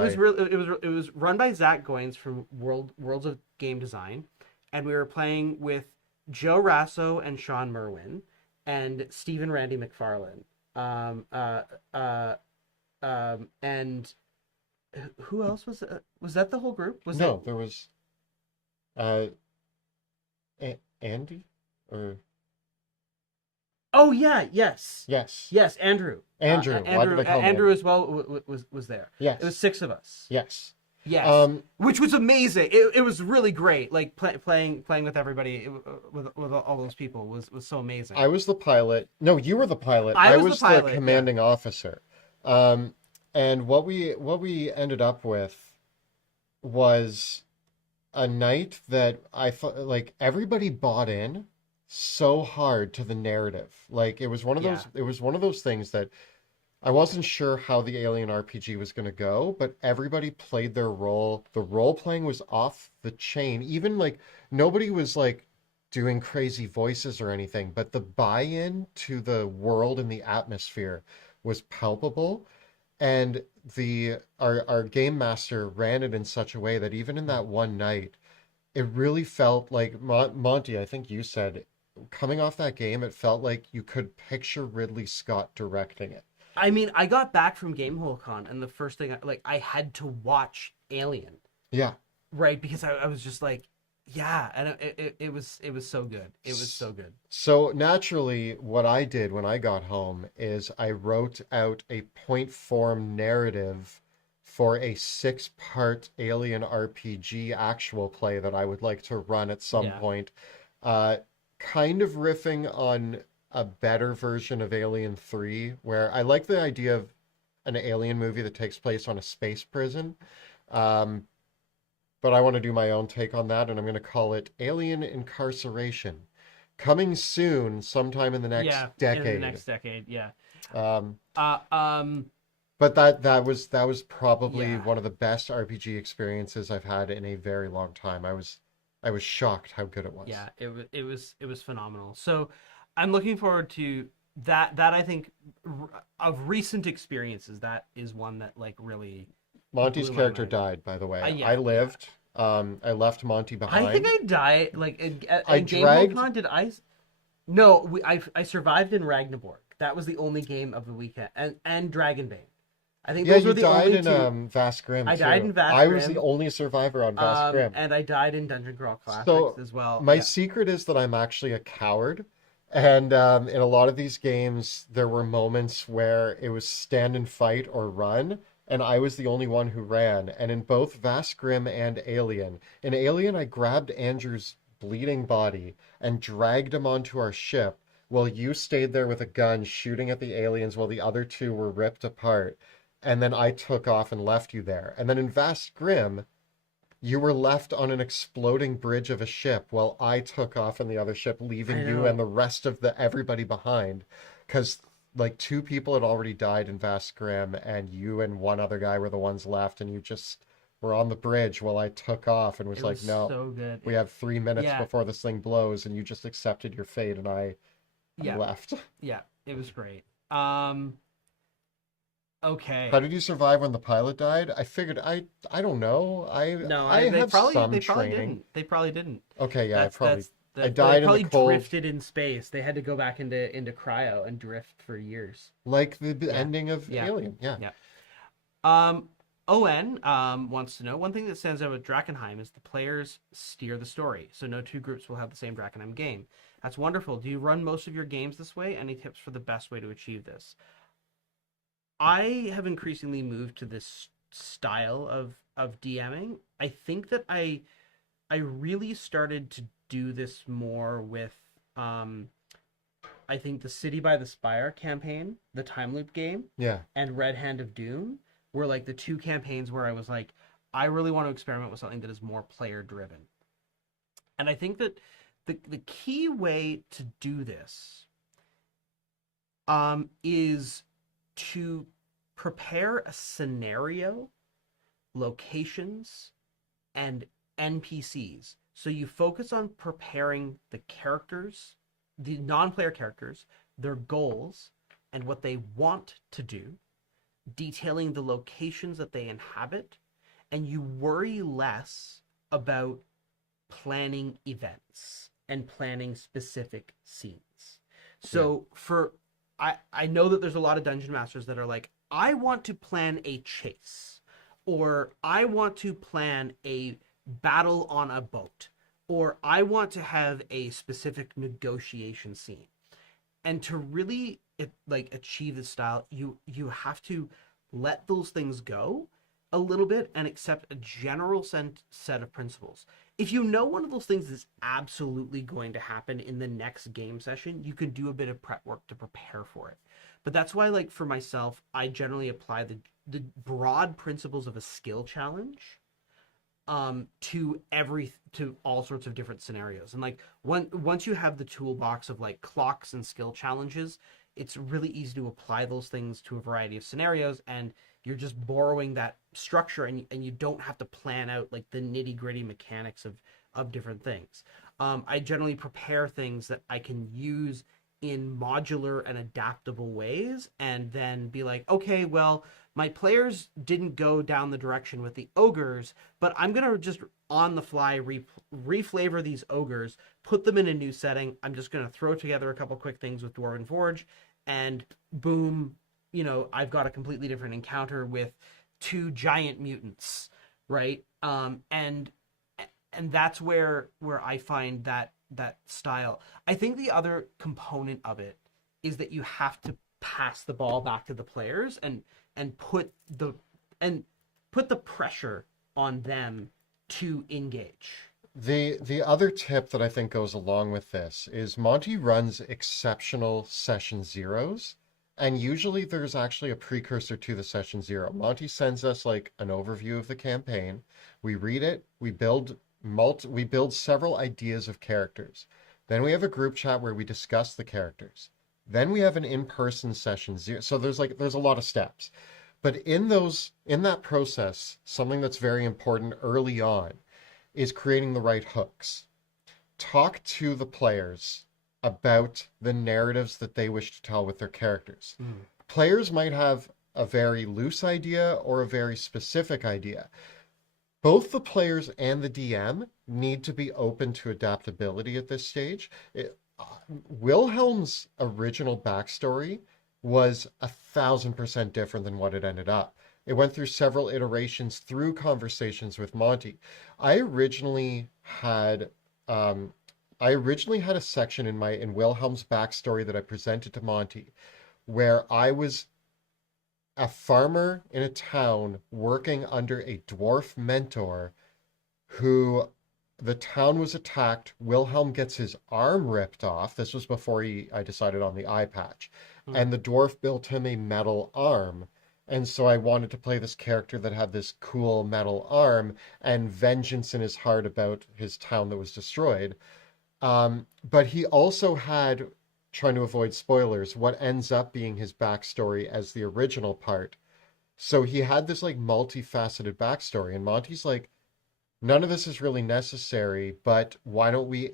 was run by Zach Goins from Worlds of Game Design, and we were playing with Joe Rasso and Sean Merwin, and Stephen Randy McFarlane. Um, uh, uh, and who else was that the whole group? Was it? No, there was uh Andy or Oh yeah, yes, yes, yes, Andrew. Andrew. Why did I call him Andrew Andrew? as well was there. It was Yes, 6 of us. yes. Yes, Um, which was amazing. It was really great. Like playing with everybody, with all those people was so amazing. I was the pilot. No, you were the pilot. I I was the was the pilot. Yeah, commanding officer. Um, and what we ended up with was a night that I thought like everybody bought in so hard to the narrative. Like yeah, it was one of those things that I wasn't sure how the Alien RPG was going to go, but everybody played their role. The role playing was off the chain. Even like nobody was like doing crazy voices or anything, but the buy-in to the world and the atmosphere was palpable. And the our game master ran it in such a way that even in that one night, it really felt like Monty, I think you said, coming off that game, it felt like you could picture Ridley Scott directing it. I mean, I got back from GameholeCon, and the first thing I had to watch Alien, Yeah. right? Because I was just like, yeah, and it was so good. It was so good. So naturally, what I did when I got home is I wrote out a point form narrative for a 6-part Alien RPG actual play that I would like to run at some Yeah, point. Uh, kind of riffing on a better version of Alien 3, where I like the idea of an alien movie that takes place on a space prison. Um, but I want to do my own take on that, and I'm going to call it Alien Incarceration. Coming soon, sometime in the next yeah, in the decade. next decade, yeah. Um, Uh, um, but that was probably yeah, one of the best RPG experiences I've had in a very long time. I was shocked how good it was. yeah. It was phenomenal. So, I'm looking forward to that. That I think of recent experiences, that is one that like really Monty's blew my character mind. died, by the way. I Yeah, yeah. lived. I left Monty I think behind. I died like I in dragged. GameholeCon. Did I? No, I survived in Ragnarok. That was the only game of the weekend, and Dragonbane. I think Yeah, those you were the died only in two. Vast Grim I died too. in Vast I was the Grim, only survivor on Vast Grim. and I died in Dungeon Crawl Classics So as well. my Yeah, secret is that I'm actually a coward. And in a lot of these games, there were moments where it was stand and fight or run, and I was the only one who ran. And in both Vast Grim and Alien, in Alien, I grabbed Andrew's bleeding body and dragged him onto our ship while you stayed there with a gun shooting at the aliens while the other two were ripped apart. And then I took off and left you there. And then in Vast Grim, you were left on an exploding bridge of a ship while I took off in the other ship, I leaving you and know. the rest of the everybody behind. Because like 2 people had already died in Vast Grim, and you and one other guy were the ones left, and you just were on the bridge while I took off and was It like, was no, so good. we have 3 minutes Yeah, before this thing blows, and you just accepted your fate, and I yeah, left. yeah. It was great. How Okay. did you survive when the pilot died? I figured I don't know. I No, I they have probably some they probably training. didn't. They probably didn't. Okay, yeah, I They died in the probably cold. drifted in space. They had to go back into cryo and drift for years. Like the Yeah, ending of yeah, Alien, yeah. yeah. Um, On wants to know, one thing that stands out with Drakkenheim is the players steer the story, so no two groups will have the same Drakkenheim game. That's wonderful. Do you run most of your games this way? Any tips for the best way to achieve this? I have increasingly moved to this style of DMing. I think that I really started to do this more with um I think the City by the Spire campaign, the time loop game, Yeah. and Red Hand of Doom were like the two campaigns where I was like, I really want to experiment with something that is more player driven. And I think that the key way to do this is to prepare a scenario, locations, and NPCs. So you focus on preparing the characters, the non-player characters, their goals, and what they want to do, detailing the locations that they inhabit, and you worry less about planning events and planning specific scenes. So I know that there's a lot of dungeon masters that are like, I want to plan a chase, or I want to plan a battle on a boat, or I want to have a specific negotiation scene. And to really achieve this style, you have to let those things go a little bit and accept a general set of principles. If you know one of those things is absolutely going to happen in the next game session, you can do a bit of prep work to prepare for it. But that's why, like, for myself, I generally apply the broad principles of a skill challenge to all sorts of different scenarios. And like once you have the toolbox of like clocks and skill challenges, it's really easy to apply those things to a variety of scenarios, and you're just borrowing that structure, and you don't have to plan out like the nitty-gritty mechanics of different things. I generally prepare things that I can use in modular and adaptable ways, and then be like, okay, well, my players didn't go down the direction with the ogres, but I'm going to just on the fly reflavor these ogres, put them in a new setting. I'm just going to throw together a couple quick things with Dwarven Forge, and boom, I've got a completely different encounter with 2 giant mutants, right? And that's where I find that style. I think the other component of it is that you have to pass the ball back to the players and put the pressure on them to engage. The other tip that I think goes along with this is Monty runs exceptional session zeros, and usually there's actually a precursor to the session zero. Monty sends us like an overview of the campaign. We read it, we build several ideas of characters. Then we have a group chat where we discuss the characters. Then we have an in-person session zero. So there's a lot of steps. But in that process, something that's very important early on is creating the right hooks. Talk to the players about the narratives that they wish to tell with their characters. Players might have a very loose idea or a very specific idea. Both the players and the DM need to be open to adaptability at this stage. Wilhelm's original backstory was 1,000% different than what it ended up. It went through several iterations through conversations with Monty. I originally had a section in Wilhelm's backstory that I presented to Monty, where I was a farmer in a town working under a dwarf mentor who the town was attacked. Wilhelm gets his arm ripped off. This was before I decided on the eye patch. And the dwarf built him a metal arm. And so I wanted to play this character that had this cool metal arm and vengeance in his heart about his town that was destroyed. But he also had, trying to avoid spoilers, what ends up being his backstory as the original part. So he had this like multifaceted backstory, and Monty's like, none of this is really necessary, but why don't we,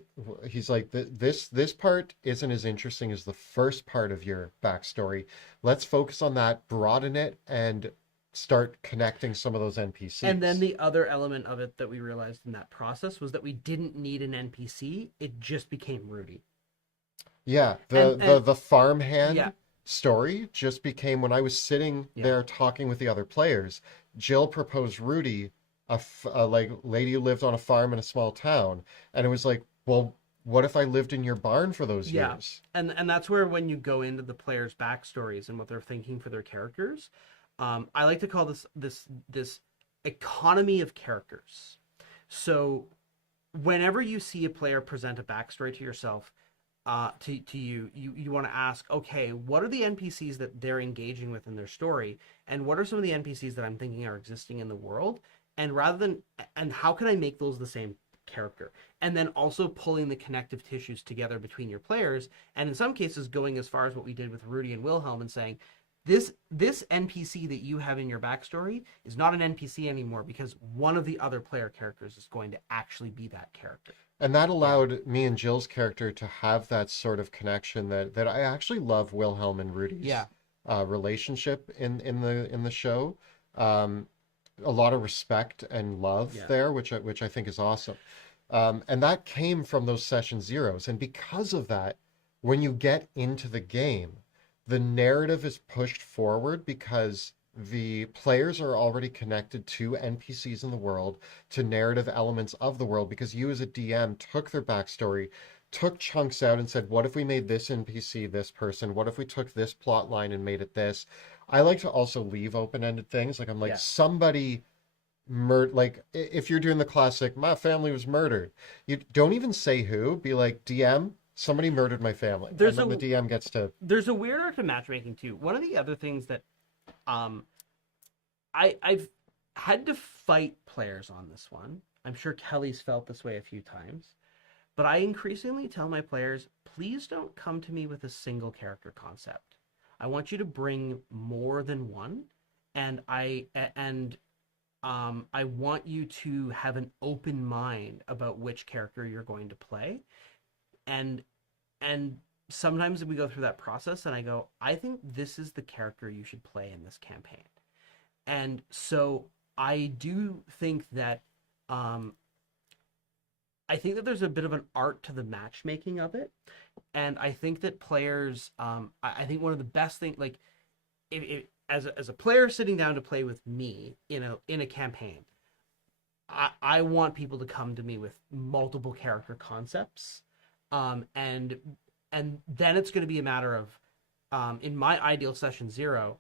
he's like, this part isn't as interesting as the first part of your backstory. Let's focus on that, broaden it, and start connecting some of those NPCs. And then the other element of it that we realized in that process was that we didn't need an NPC. It just became Rudy. Yeah, the farmhand story just became, when I was sitting there talking with the other players, Jill proposed Rudy, a like lady who lived on a farm in a small town, and it was like, well, what if I lived in your barn for those years? And that's where, when you go into the players' backstories and what they're thinking for their characters, I like to call this economy of characters. So whenever you see a player present a backstory to yourself, to you want to ask, okay, what are the NPCs that they're engaging with in their story, and what are some of the NPCs that I'm thinking are existing in the world, and how can I make those the same character? And then also pulling the connective tissues together between your players, and in some cases going as far as what we did with Rudy and Wilhelm and saying, this NPC that you have in your backstory is not an NPC anymore, because one of the other player characters is going to actually be that character. And that allowed me and Jill's character to have that sort of connection that I actually love Wilhelm and Rudy's relationship in the show. A lot of respect and love there, which I think is awesome. And that came from those session zeros. And because of that, when you get into the game, the narrative is pushed forward because the players are already connected to NPCs in the world, to narrative elements of the world, because you as a DM took their backstory, took chunks out and said, what if we made this NPC this person? What if we took this plot line and made it this? I like to also leave open-ended things. Like I'm like, Yeah. somebody like if you're doing the classic, my family was murdered. You don't even say who, be like, DM, somebody murdered my family. There's and then a the DM gets to there's a weird art to matchmaking too. One of the other things that um I've had to fight players on this one. I'm sure Kelly's felt this way a few times. But I increasingly tell my players, please don't come to me with a single character concept. I want you to bring more than one, and I want you to have an open mind about which character you're going to play, and and sometimes we go through that process, and I go, I think this is the character you should play in this campaign, and so I do think that um, I think that there's a bit of an art to the matchmaking of it, and I think that players, I think one of the best things, like, if as a player sitting down to play with me in a campaign, I want people to come to me with multiple character concepts, and then it's going to be a matter of, in my ideal session 0,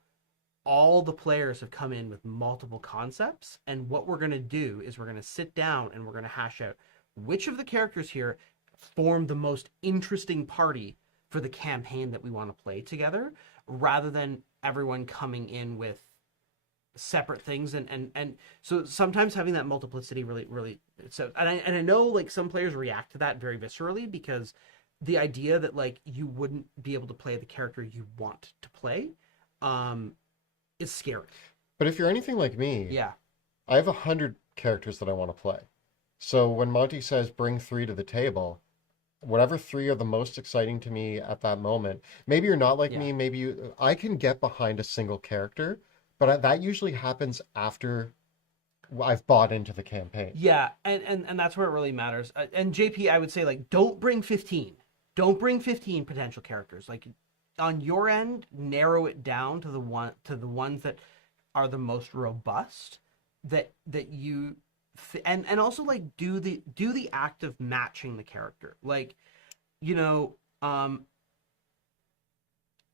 all the players have come in with multiple concepts, and what we're going to do is we're going to sit down and we're going to hash out which of the characters here form the most interesting party for the campaign that we want to play together, rather than everyone coming in with separate things. And so sometimes having that multiplicity really, so, and I know, like, some players react to that very viscerally, because the idea that, like, you wouldn't be able to play the character you want to play is scary. But if you're anything like me, Yeah. I have 100 characters that I want to play. So when Monty says bring 3 to the table, whatever 3 are the most exciting to me at that moment. Maybe you're not like Yeah. me. Maybe I can get behind a single character, but that usually happens after I've bought into the campaign. Yeah, and that's where it really matters. And JP, I would say, like, don't bring 15. Don't bring 15 potential characters. Like, on your end, narrow it down to the ones that are the most robust, that you and also, like, do the act of matching the character. Like,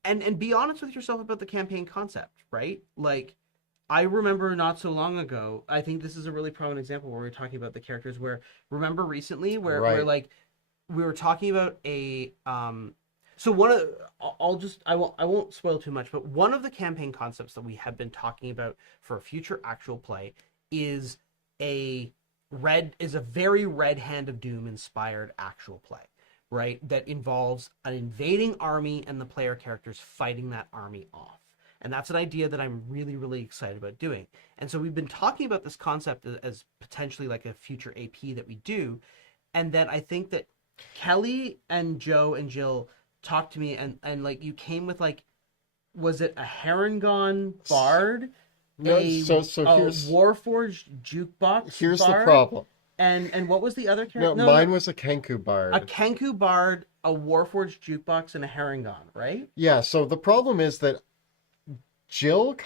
and be honest with yourself about the campaign concept, right? Like, I remember not so long ago, I think this is a really prominent example where we're talking about the characters, where, remember recently where Right. like we were talking about so one of I won't spoil too much, but one of the campaign concepts that we have been talking about for a future actual play is a very Red Hand of Doom inspired actual play, right? That involves an invading army and the player characters fighting that army off. And that's an idea that I'm really, really excited about doing. And so we've been talking about this concept as potentially like a future AP that we do. And then I think that Kelly and Joe and Jill talked to me, and like, you came with, like, was it a Harangon bard? No, A here's Warforged jukebox the bard? problem. And what was the other No, character? mine was a Kenku a bard. Kenku bard, a Warforged jukebox, and a Harangon, right? Yeah, so the problem is that Jill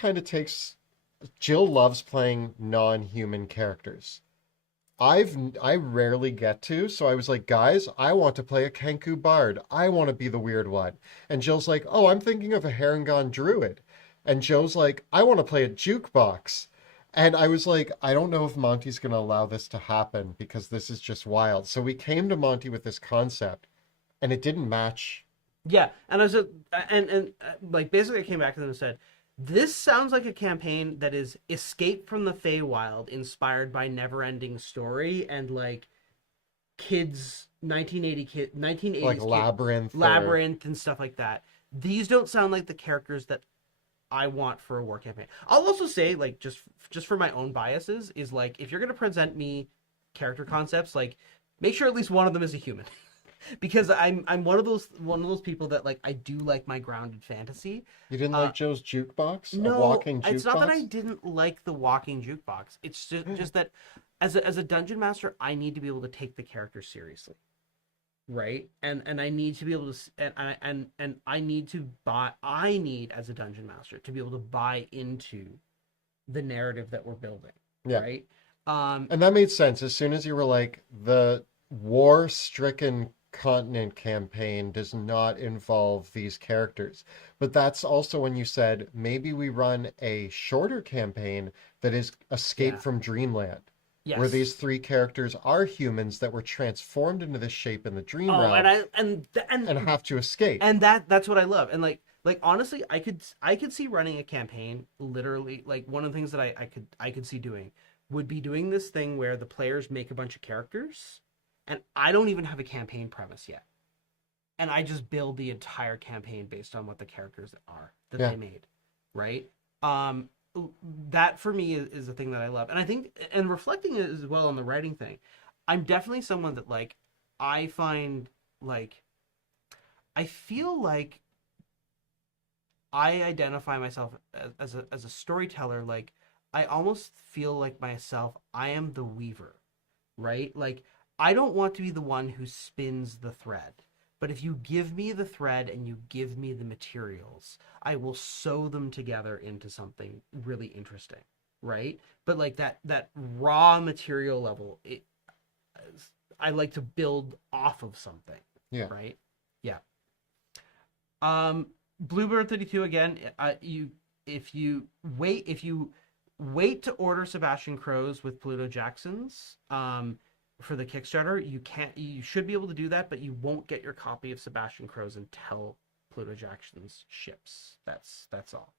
loves playing non-human characters. I rarely get to, so I was like, guys, I want to play a Kenku bard. I want to be the weird one. And Jill's like, oh, I'm thinking of a Harangon druid. And Joe's like, I want to play a jukebox. And I was like, I don't know if Monty's going to allow this to happen, because this is just wild. So we came to Monty with this concept, and it didn't match. Yeah, and I said, like, basically I came back to them and said, this sounds like a campaign that is Escape from the Feywild inspired by Neverending Story and, like, kids 1980s Like Labyrinth and stuff like that. These don't sound like the characters that I want for a war campaign. I'll also say, like, just for my own biases, is, like, if you're going to present me character concepts, like, make sure at least one of them is a human. Because I'm one of those people that, like, I do like my grounded fantasy. You didn't like Joe's jukebox? No, A walking jukebox? it's not that I didn't like the walking jukebox. It's just that as a dungeon master, I need to be able to take the character seriously. right? And I need to be able to and I need to buy I need as a dungeon master to be able to buy into the narrative that we're building, Yeah. right? And that made sense. As soon as you were like, the war-stricken continent campaign does not involve these characters. But that's also when you said maybe we run a shorter campaign that is Escape Yeah. from Dreamland, where these Yes. three characters are humans that were transformed into this shape in the dream Oh, and realm I and have to escape. and that's what I love. And like honestly, I could see running a campaign literally like one of the things that I could see doing would be doing this thing where the players make a bunch of characters and I don't even have a campaign premise yet. And I just build the entire campaign based on what the characters are that Yeah. they made, right? Um that for me is the thing that I love. And I think and reflecting as well on the writing thing, I'm definitely someone that like I find like I feel like I identify myself as a storyteller. Like I almost feel like myself. I am the weaver, right? Like I don't want to be the one who spins the thread. But if you give me the thread and you give me the materials, I will sew them together into something really interesting, right? But like that raw material level, I like to build off of something, Yeah. right? Yeah. Um, Bluebird 32 again. You if you wait to order Sebastian Crow's with Pluto Jackson's for the Kickstarter, you should be able to do that, but you won't get your copy of Sebastian Crow's until Pluto Jackson's ships. That's all.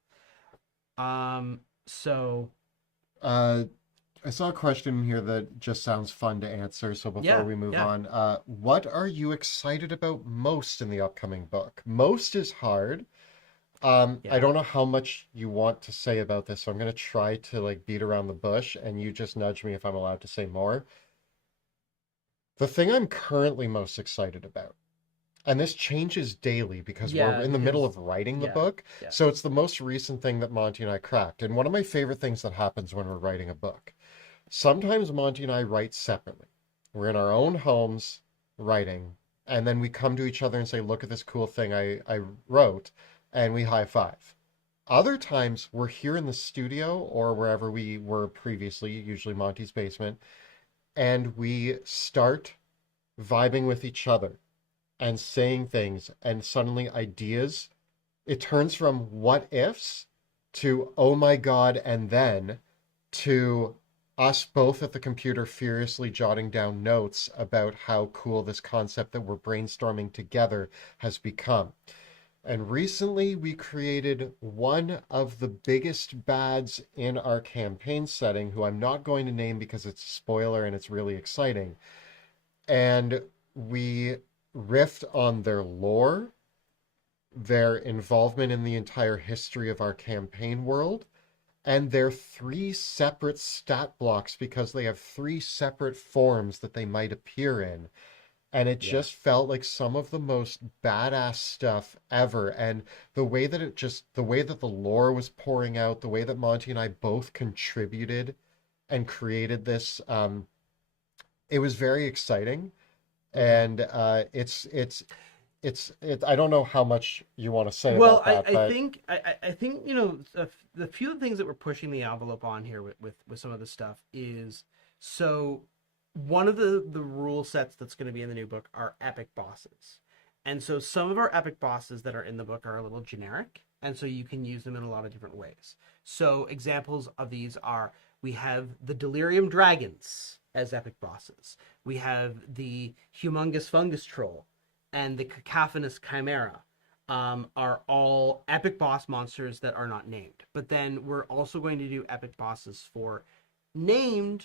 So Uh, I saw a question here that just sounds fun to answer. So before yeah, we move yeah. on, what are you excited about most in the upcoming book? Most is hard. I Yeah. don't know how much you want to say about this, so I'm gonna try to like beat around the bush, and you just nudge me if I'm allowed to say more. The thing I'm currently most excited about, and this changes daily because we're Yeah, in the middle because of writing the yeah, book, yeah, so it's the most recent thing that Monty and I cracked. And one of my favorite things that happens when we're writing a book. Sometimes Monty and I write separately. We're in our own homes writing, and then we come to each other and say, look at this cool thing I wrote, and we high five. Other times we're here in the studio or wherever we were previously, usually Monty's basement, and we start vibing with each other and saying things, and suddenly ideas, it turns from what ifs to oh my God, and then to us both at the computer furiously jotting down notes about how cool this concept that we're brainstorming together has become. And recently we created one of the biggest bads in our campaign setting, who I'm not going to name because it's a spoiler and it's really exciting. And we riffed on their lore, their involvement in the entire history of our campaign world, and their three separate stat blocks because they have three separate forms that they might appear in. And it yeah. just felt like some of the most badass stuff ever. And the way that the lore was pouring out, the way that Monty and I both contributed and created this, it was very exciting. Mhm. And I don't know how much you want to say Well, about that, but I think you know the few things that we're pushing the envelope on here with some of this stuff is so one of the rule sets that's going to be in the new book are epic bosses, and so some of our epic bosses that are in the book are a little generic, and so you can use them in a lot of different ways. So examples of these are we have the delirium dragons as epic bosses. We have the humongous fungus troll and the cacophonous chimera are all epic boss monsters that are not named. But then we're also going to do epic bosses for named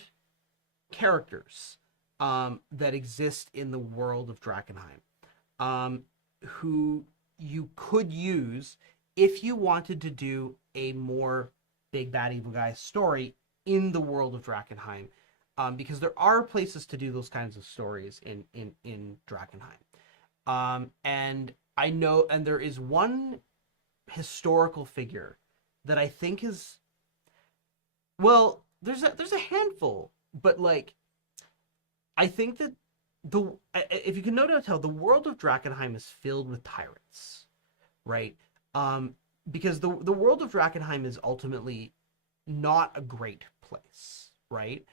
characters that exist in the world of Drakenheim, who you could use if you wanted to do a more big bad evil guy story in the world of Drakenheim, because there are places to do those kinds of stories in Drakenheim. And I know, and there is one historical figure that I think is, well, there's a handful, but like I think that if you can no doubt tell, the world of Drakenheim is filled with tyrants, right? Um, because the world of Drakenheim is ultimately not a great place, right?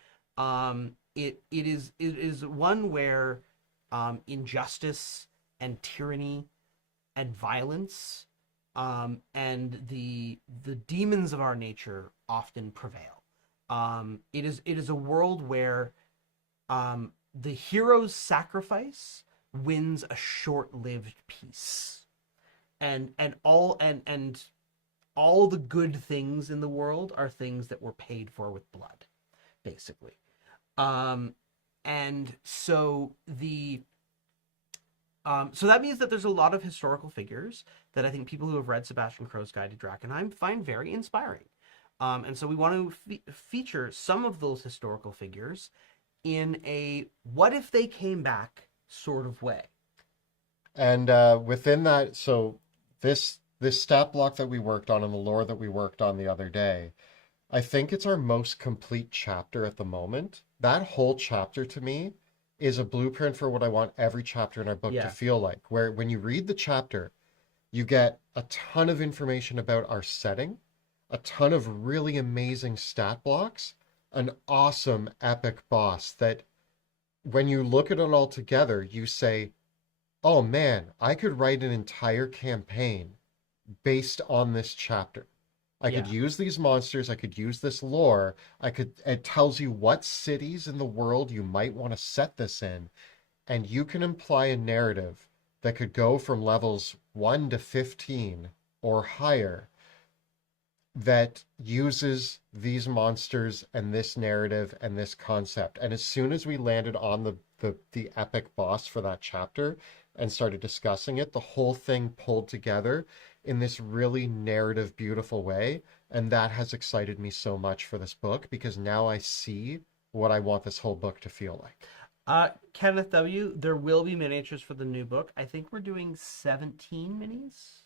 It is one where injustice and tyranny and violence and the demons of our nature often prevail. It is a world where the hero's sacrifice wins a short-lived peace, and all the good things in the world are things that were paid for with blood, basically. Um, and so that means that there's a lot of historical figures that I think people who have read Sebastian Crow's Guide to Drakenheim find very inspiring. And so we want to feature some of those historical figures in a what if they came back sort of way. And within that, so this stat block that we worked on and the lore that we worked on the other day, I think it's our most complete chapter at the moment. That whole chapter to me is a blueprint for what I want every chapter in our book to Yeah. feel like. Where when you read the chapter, you get a ton of information about our setting, a ton of really amazing stat blocks, an awesome epic boss that when you look at it all together, you say, oh man, I could write an entire campaign based on this chapter. I could Yeah. use these monsters, I could use this lore, it tells you what cities in the world you might want to set this in, and you can imply a narrative that could go from levels 1 to 15 or higher that uses these monsters and this narrative and this concept. And as soon as we landed on the epic boss for that chapter and started discussing it, the whole thing pulled together in this really narrative, beautiful way. And that has excited me so much for this book because now I see what I want this whole book to feel like. Kenneth W., there will be miniatures for the new book. I think we're doing 17 minis,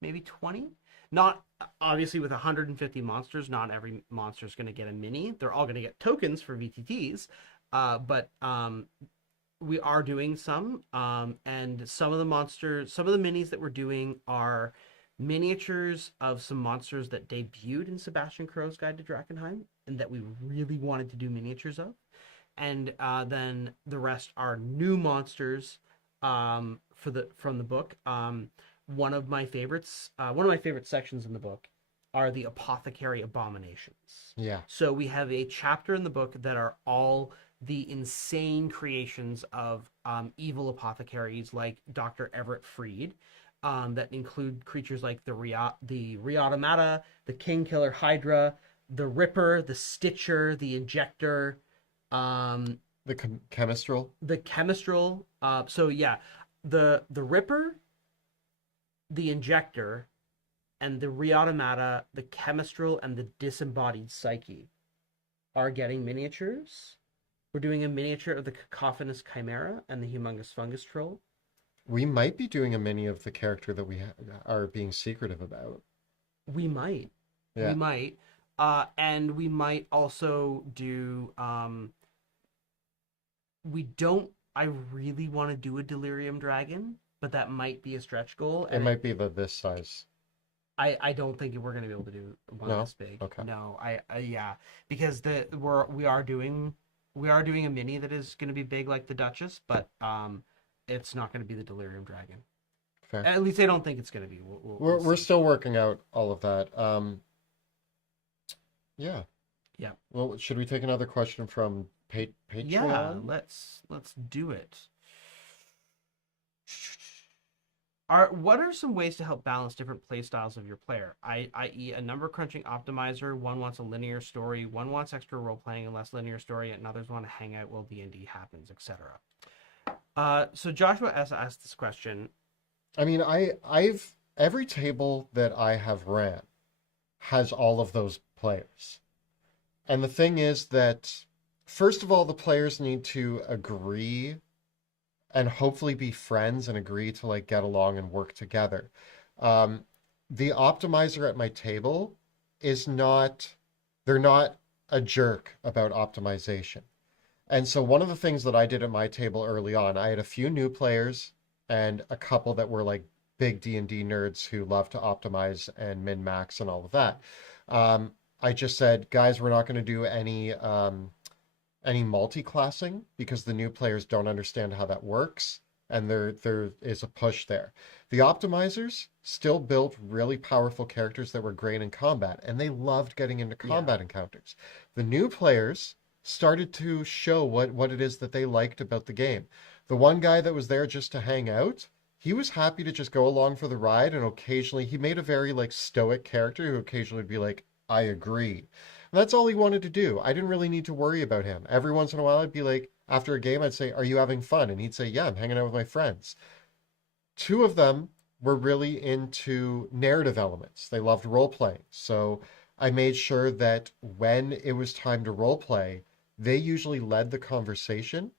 maybe 20. Not obviously with 150 monsters, not every monster is going to get a mini. They're all going to get tokens for VTTs, but we are doing some, and some of the minis that we're doing are miniatures of some monsters that debuted in Sebastian Crow's Guide to Drakenheim and that we really wanted to do miniatures of, and then the rest are new monsters from the book. One of my favorite sections in the book are the apothecary abominations. Yeah. So we have a chapter in the book that are all the insane creations of evil apothecaries like Dr. Everett Freed, that include creatures like the Riotomata, the King Killer Hydra, the Ripper, the Stitcher, the Injector, The Chemistral. the Chemistral. So yeah, the Ripper, the Injector, and the Riotomata, the Chemistral, and the Disembodied Psyche are getting miniatures. We're doing a miniature of the Cacophonous Chimera and the Humongous Fungus Troll. We might be doing a mini of the character that we are being secretive about. We might. Yeah. We might. And we might also do. We don't. I really want to do a Delirium Dragon, but that might be a stretch goal. It might be this size. I don't think we're gonna be able to do one No? this big. Okay. No, yeah, because we are doing a mini that is gonna be big like the Duchess, but it's not gonna be the Delirium Dragon. Fair. At least I don't think it's gonna be. We're see. still working out all of that. Yeah. Yeah. Well, should we take another question from Patreon? Yeah, let's do it. What are some ways to help balance different play styles of your player? I.e., a number crunching optimizer. One wants a linear story. One wants extra role playing and less linear story, and others want to hang out while D&D happens, etc. So Joshua S asked this question. I mean, I've every table that I have ran has all of those players. And the thing is that first of all, the players need to agree and hopefully be friends and agree to like get along and work together. The optimizer at my table is not, they're not a jerk about optimization. And so one of the things that I did at my table early on, I had a few new players and a couple that were like big D&D nerds who love to optimize and min-max and all of that. I just said, guys, we're not going to do any multi-classing because the new players don't understand how that works, and there is a push there. The optimizers still built really powerful characters that were great in combat, and they loved getting into Yeah. combat encounters. The new players started to show what it is that they liked about the game. The one guy that was there just to hang out, he was happy to just go along for the ride, and occasionally he made a very like stoic character who occasionally would be like, I agree. And that's all he wanted to do. I didn't really need to worry about him. Every once in a while, I'd be like, after a game, I'd say, are you having fun? And he'd say, yeah, I'm hanging out with my friends. Two of them were really into narrative elements. They loved role playing. So I made sure that when it was time to role play, they usually led the conversation,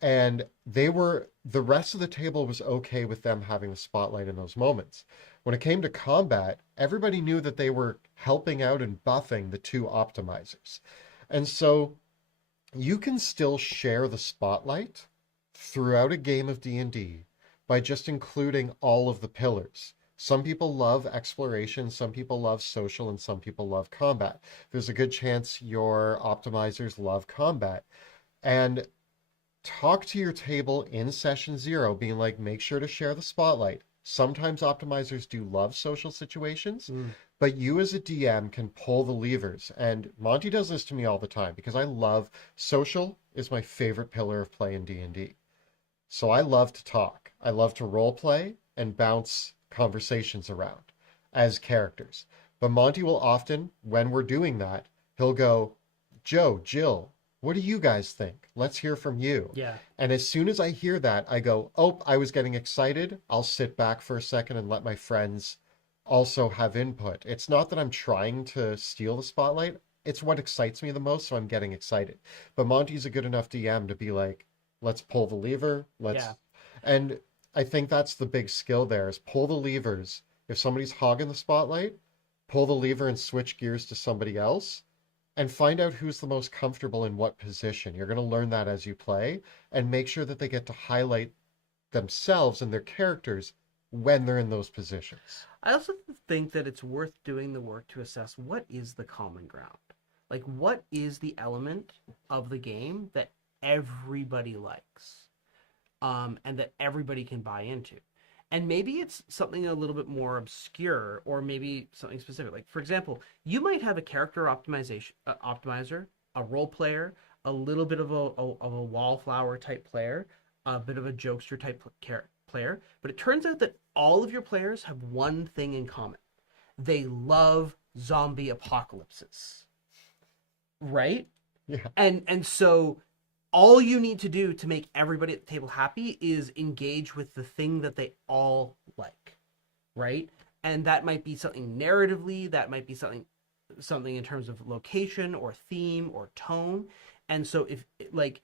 and the rest of the table was okay with them having the spotlight in those moments. When it came to combat, everybody knew that they were helping out and buffing the two optimizers. And so you can still share the spotlight throughout a game of D&D by just including all of the pillars. Some people love exploration, some people love social, and some people love combat. There's a good chance your optimizers love combat. And talk to your table in session 0, being like, make sure to share the spotlight. Sometimes optimizers do love social situations, but you as a DM can pull the levers. And Monty does this to me all the time because I love social is my favorite pillar of play in D&D. So I love to talk. I love to role play and bounce conversations around as characters. But Monty will often, when we're doing that, he'll go, Joe, Jill, what do you guys think? Let's hear from you. Yeah. And as soon as I hear that, I go, oh, I was getting excited. I'll sit back for a second and let my friends also have input. It's not that I'm trying to steal the spotlight. It's what excites me the most, so I'm getting excited. But Monty's a good enough DM to be like, let's pull the lever. Yeah. And I think that's the big skill there is pull the levers. If somebody's hogging the spotlight, pull the lever and switch gears to somebody else and find out who's the most comfortable in what position. You're going to learn that as you play and make sure that they get to highlight themselves and their characters when they're in those positions. I also think that it's worth doing the work to assess what is the common ground. Like, what is the element of the game that everybody likes, and that everybody can buy into? And maybe it's something a little bit more obscure, or maybe something specific. Like, for example, you might have a character optimizer, a role player, a little bit of a wallflower type player, a bit of a jokester type player. But it turns out that all of your players have one thing in common: they love zombie apocalypses, right? Yeah. And so all you need to do to make everybody at the table happy is engage with the thing that they all like, right? And that might be something narratively, that might be something in terms of location or theme or tone. And so if like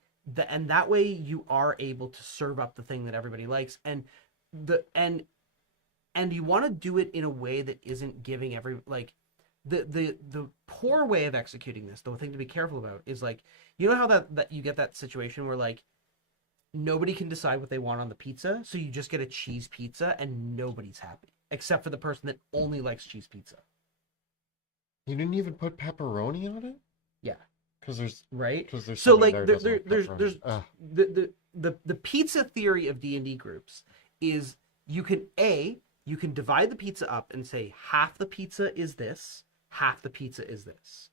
and that way you are able to serve up the thing that everybody likes, and you want to do it in a way that isn't giving the poor way of executing this, the thing to be careful about is like, you know how that you get that situation where like nobody can decide what they want on the pizza, so you just get a cheese pizza and nobody's happy except for the person that only likes cheese pizza. You didn't even put pepperoni on it? Yeah. Because there's right. There's So somebody like there who doesn't like there's pepperoni. the pizza theory of D&D groups is you can divide the pizza up and say half the pizza is this, half the pizza is this.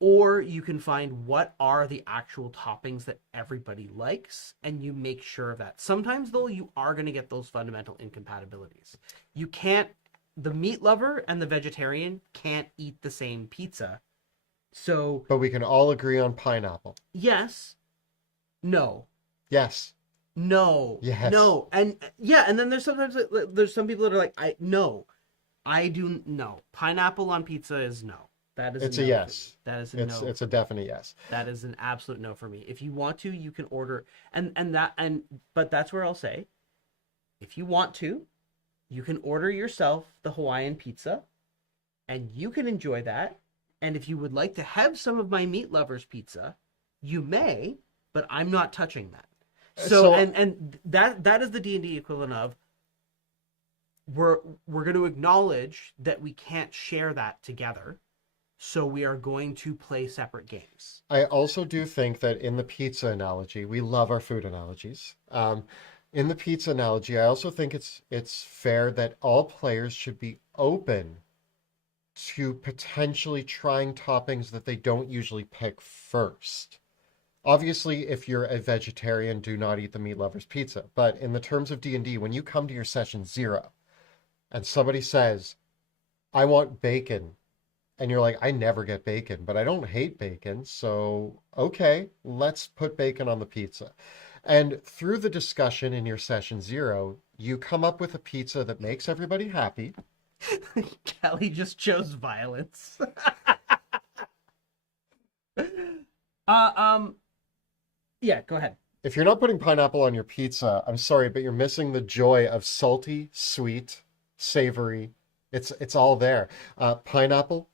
Or you can find what are the actual toppings that everybody likes, and you make sure of that. Sometimes, though, you are going to get those fundamental incompatibilities. The meat lover and the vegetarian can't eat the same pizza. So, But we can all agree on pineapple. yes, no, Yes. no, Yes. no. And yeah, and then there's some people that are like, I do no. Pineapple on pizza is no. That is It's no a yes. That is a no. It's a definite yes. That is an absolute no for me. If you want to, you can order, but that's where I'll say, if you want to, you can order yourself the Hawaiian pizza, and you can enjoy that. And if you would like to have some of my meat lovers pizza, you may, but I'm not touching that. So- So and that is the D&D equivalent of we're going to acknowledge that we can't share that together. So we are going to play separate games. I also do think that in the pizza analogy, we love our food analogies. In the pizza analogy, I also think it's fair that all players should be open to potentially trying toppings that they don't usually pick first. Obviously, if you're a vegetarian, do not eat the meat lover's pizza. But in the terms of D&D, when you come to your session 0 and somebody says, I want bacon, and you're like, I never get bacon, but I don't hate bacon, so okay, let's put bacon on the pizza. And through the discussion in your session 0, you come up with a pizza that makes everybody happy. Kelly just chose violence. Yeah, go ahead. If you're not putting pineapple on your pizza, I'm sorry, but you're missing the joy of salty, sweet, savory. It's all there. Pineapple,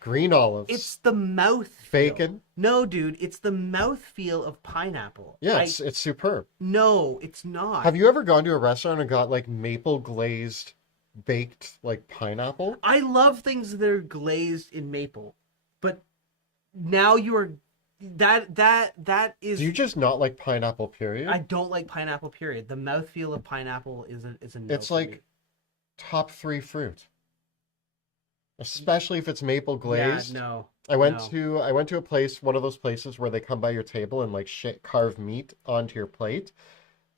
green olives, It's the mouth bacon. No, dude, it's the mouth feel of pineapple. Yeah, it's superb. No, it's not. Have you ever gone to a restaurant and got like maple glazed baked like pineapple? I love things that are glazed in maple, but now you are that is. Do you just not like pineapple, period? I don't like pineapple. Period. The mouthfeel of pineapple is a no. It's for like me. top 3 fruit, especially if it's maple glazed. Yeah, no. I went no. to a place, one of those places where they come by your table and like carve meat onto your plate.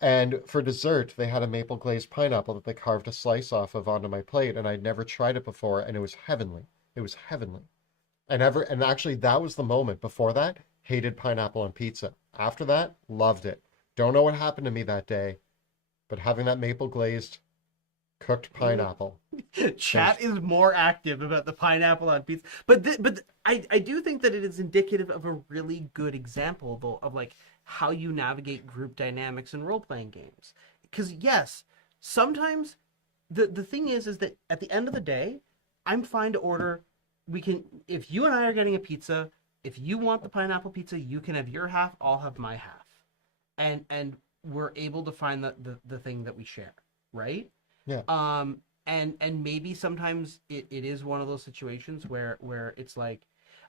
And for dessert, they had a maple glazed pineapple that they carved a slice off of onto my plate, and I'd never tried it before, and it was heavenly. It was heavenly. And actually that was the moment. Before that, hated pineapple on pizza. After that, loved it. Don't know what happened to me that day, but having that maple glazed cooked pineapple. Chat is more active about the pineapple on pizza, but I do think that it is indicative of a really good example though of like how you navigate group dynamics in role playing games. Because yes, sometimes the thing is that at the end of the day, I'm fine to order. We can, if you and I are getting a pizza, if you want the pineapple pizza, you can have your half. I'll have my half, and we're able to find the thing that we share, right? Yeah. And maybe sometimes it is one of those situations where it's like,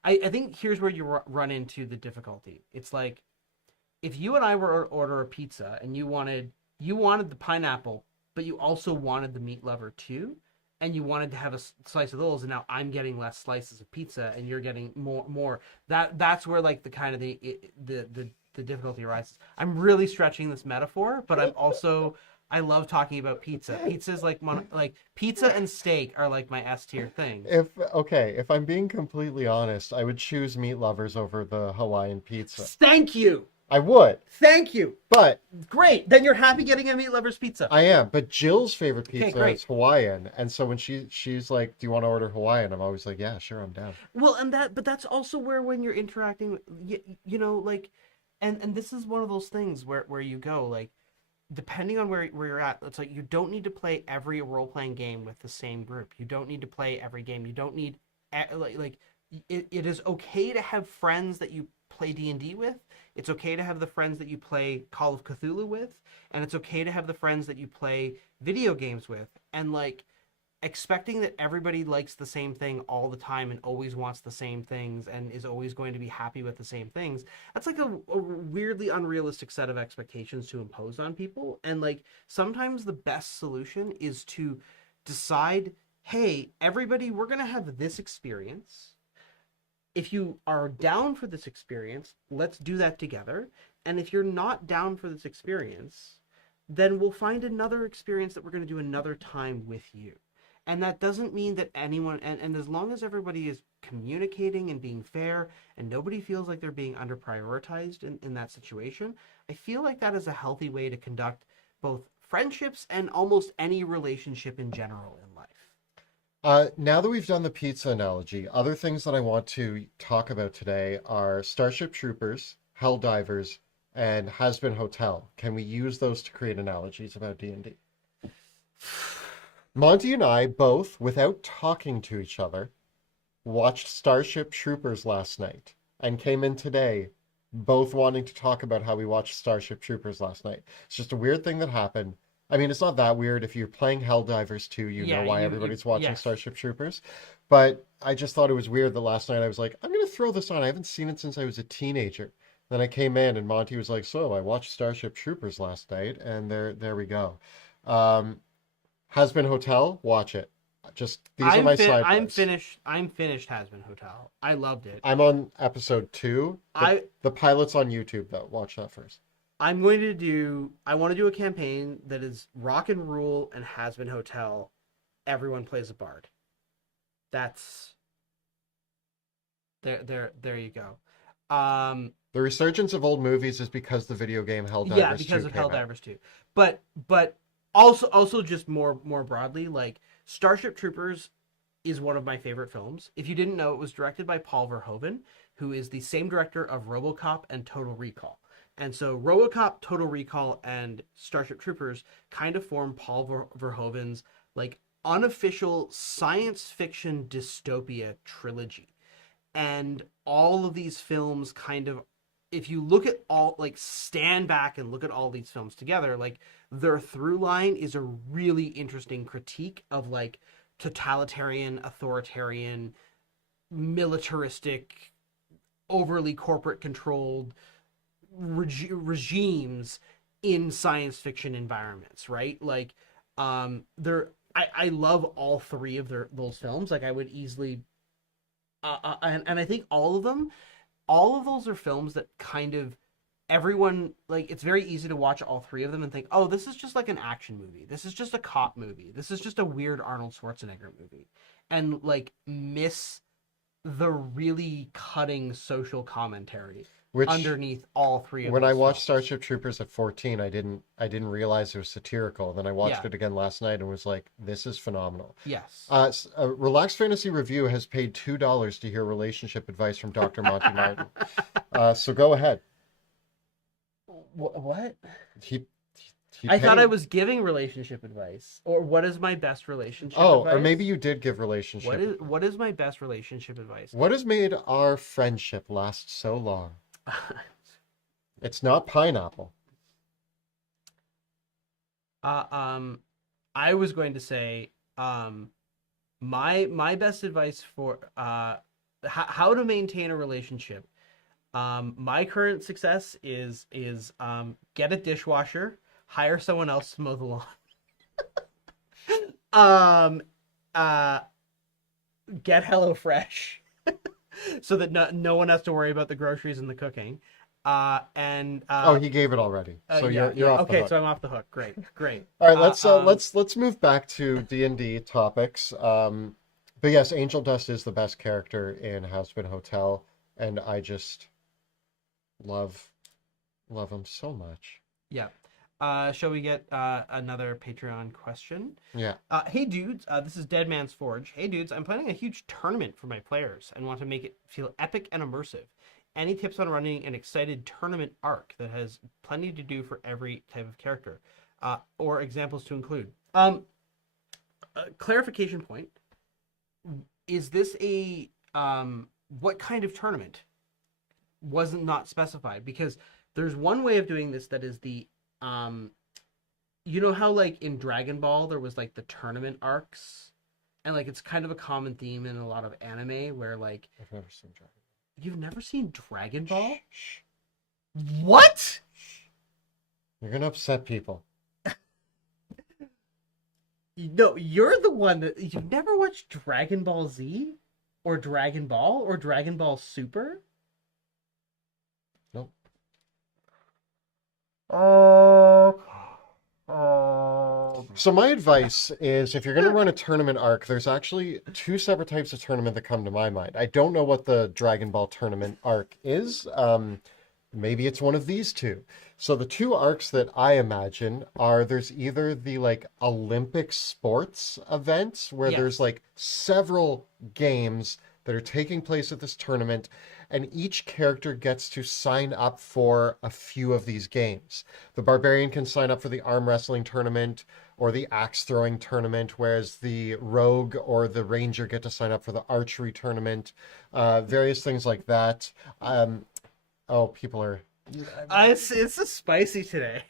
I think here's where you run into the difficulty. It's like, if you and I were to order a pizza and you wanted the pineapple, but you also wanted the meat lover too, and you wanted to have a slice of those, and now I'm getting less slices of pizza and you're getting more. That's where like the kind of the difficulty arises. I'm really stretching this metaphor, but I'm also, I love talking about pizza. Pizza is like pizza and steak are like my S tier things. If I'm being completely honest, I would choose meat lovers over the Hawaiian pizza. Thank you. I would. Thank you. But great. Then you're happy getting a meat lover's pizza. I am. But Jill's favorite Okay, pizza great. is Hawaiian, and so when she's like, "Do you want to order Hawaiian?" I'm always like, "Yeah, sure, I'm down." Well, but that's also where when you're interacting, you know, like, and this is one of those things where you go like, depending on where you're at, it's like you don't need to play every role playing game with the same group. You don't need to play every game. You don't need it is okay to have friends that you play D&D with. It's okay to have the friends that you play Call of Cthulhu with, and it's okay to have the friends that you play video games with. And like expecting that everybody likes the same thing all the time and always wants the same things and is always going to be happy with the same things, that's like a weirdly unrealistic set of expectations to impose on people. And like sometimes the best solution is to decide, hey, everybody, we're going to have this experience. If you are down for this experience, let's do that together. And if you're not down for this experience, then we'll find another experience that we're going to do another time with you. And that doesn't mean that anyone, and as long as everybody is communicating and being fair and nobody feels like they're being under prioritized in that situation, I feel like that is a healthy way to conduct both friendships and almost any relationship in general in life. Now that we've done the pizza analogy, other things that I want to talk about today are Starship Troopers, Helldivers, and Has-Been Hotel. Can we use those to create analogies about D&D? Monty and I both, without talking to each other, watched Starship Troopers last night and came in today both wanting to talk about how we watched Starship Troopers last night. It's just a weird thing that happened. I mean, it's not that weird. If you're playing Helldivers 2, you know Yeah, why you everybody's watching yes. Starship Troopers. But I just thought it was weird that last night I was like, I'm going to throw this on. I haven't seen it since I was a teenager. Then I came in and Monty was like, so I watched Starship Troopers last night, and there we go. Um, Has Been Hotel, watch it. Just these are my sci-fis. I'm finished Has Been Hotel. I loved it. I'm on episode 2. I The pilot's on YouTube though. Watch that first. I want to do a campaign that is Rock and Rule and Has Been Hotel. Everyone plays a bard. That's there you go. The resurgence of old movies is because the video game Helldivers Yeah, 2 because of came out. Helldivers 2. But also just more broadly, like Starship Troopers is one of my favorite films. If you didn't know, it was directed by Paul Verhoeven, who is the same director of RoboCop and Total Recall. And so RoboCop, Total Recall, and Starship Troopers kind of form Paul Verhoeven's like unofficial science fiction dystopia trilogy. And all of these films kind of, if you look at all, like stand back and look at all these films together, like their through line is a really interesting critique of like totalitarian, authoritarian, militaristic, overly corporate controlled regimes in science fiction environments, right? Like, I love all three of those films. Like, I would easily, and I think all of those are films that kind of everyone like. It's very easy to watch all three of them and think, oh, this is just like an action movie. This is just a cop movie. This is just a weird Arnold Schwarzenegger movie, and like miss the really cutting social commentary Which underneath all three of when I those watched films. Starship Troopers at 14, I didn't realize it was satirical. Then I watched Yeah. it again last night and was like, this is phenomenal. Yes. Relaxed Fantasy Review has paid $2 to hear relationship advice from Dr. Monty Martin. So go ahead. What? He, he I thought paid- I was giving relationship advice, or what is my best relationship Oh, advice? or maybe you did give relationship. What is my best relationship advice? What has made our friendship last so long? It's not pineapple. uh, I was going to say, my best advice for how to maintain a relationship. My current success is get a dishwasher, hire someone else to mow the lawn. um, uh, get HelloFresh so that no one has to worry about the groceries and the cooking. And Oh, he gave it already. So you're off the okay, hook. so I'm off the hook. Great. All right, let's move back to D&D topics. But yes, Angel Dust is the best character in Has Been Hotel, and I just love him so much. Yeah. Shall we get another Patreon question? Yeah. Hey dudes, this is Dead Man's Forge. Hey dudes, I'm planning a huge tournament for my players and want to make it feel epic and immersive. Any tips on running an excited tournament arc that has plenty to do for every type of character, or examples to include? Clarification point: is this a what kind of tournament? Wasn't not specified, because there's one way of doing this that is the you know how like in Dragon Ball there was like the tournament arcs, and like it's kind of a common theme in a lot of anime where like I've never seen Dragon. you've never seen Dragon Ball? What? You're gonna upset people. No, you're the one that you've never watched Dragon Ball Z or Dragon Ball or Dragon Ball Super? Nope. So my advice is if you're going to run a tournament arc, there's actually two separate types of tournament that come to my mind. I don't know what the Dragon Ball tournament arc is. Maybe it's one of these two. So the two arcs that I imagine are there's either the like Olympic sports events where there's Yes. like several games that are taking place at this tournament, and each character gets to sign up for a few of these games. The barbarian can sign up for the arm wrestling tournament or the axe throwing tournament, whereas the rogue or the ranger get to sign up for the archery tournament, various things like that. Oh, people are. It's a spicy today.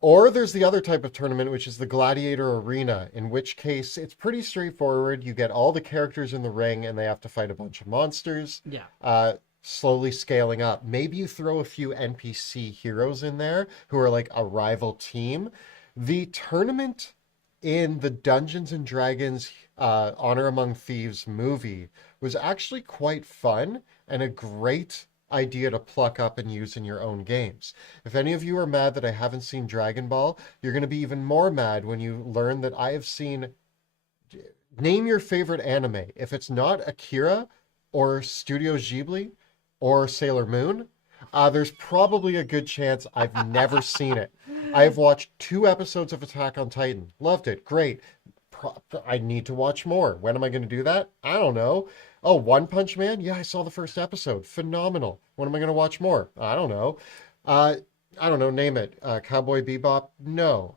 Or there's the other type of tournament, which is the Gladiator Arena, in which case it's pretty straightforward. You get all the characters in the ring and they have to fight a bunch of monsters, Yeah. slowly scaling up. Maybe you throw a few NPC heroes in there who are like a rival team. The tournament in the Dungeons and Dragons Honor Among Thieves movie was actually quite fun and a great idea to pluck up and use in your own games. If any of you are mad that I haven't seen Dragon Ball, you're going to be even more mad when you learn that I have seen. Name your favorite anime. If it's not Akira or Studio Ghibli or Sailor Moon, there's probably a good chance I've never seen it. I've watched 2 episodes of Attack on Titan. Loved it. Great. I need to watch more. When am I going to do that? I don't know. Oh, One Punch Man? Yeah, I saw the first episode. Phenomenal. When am I going to watch more? I don't know. I don't know. Name it. Cowboy Bebop? No.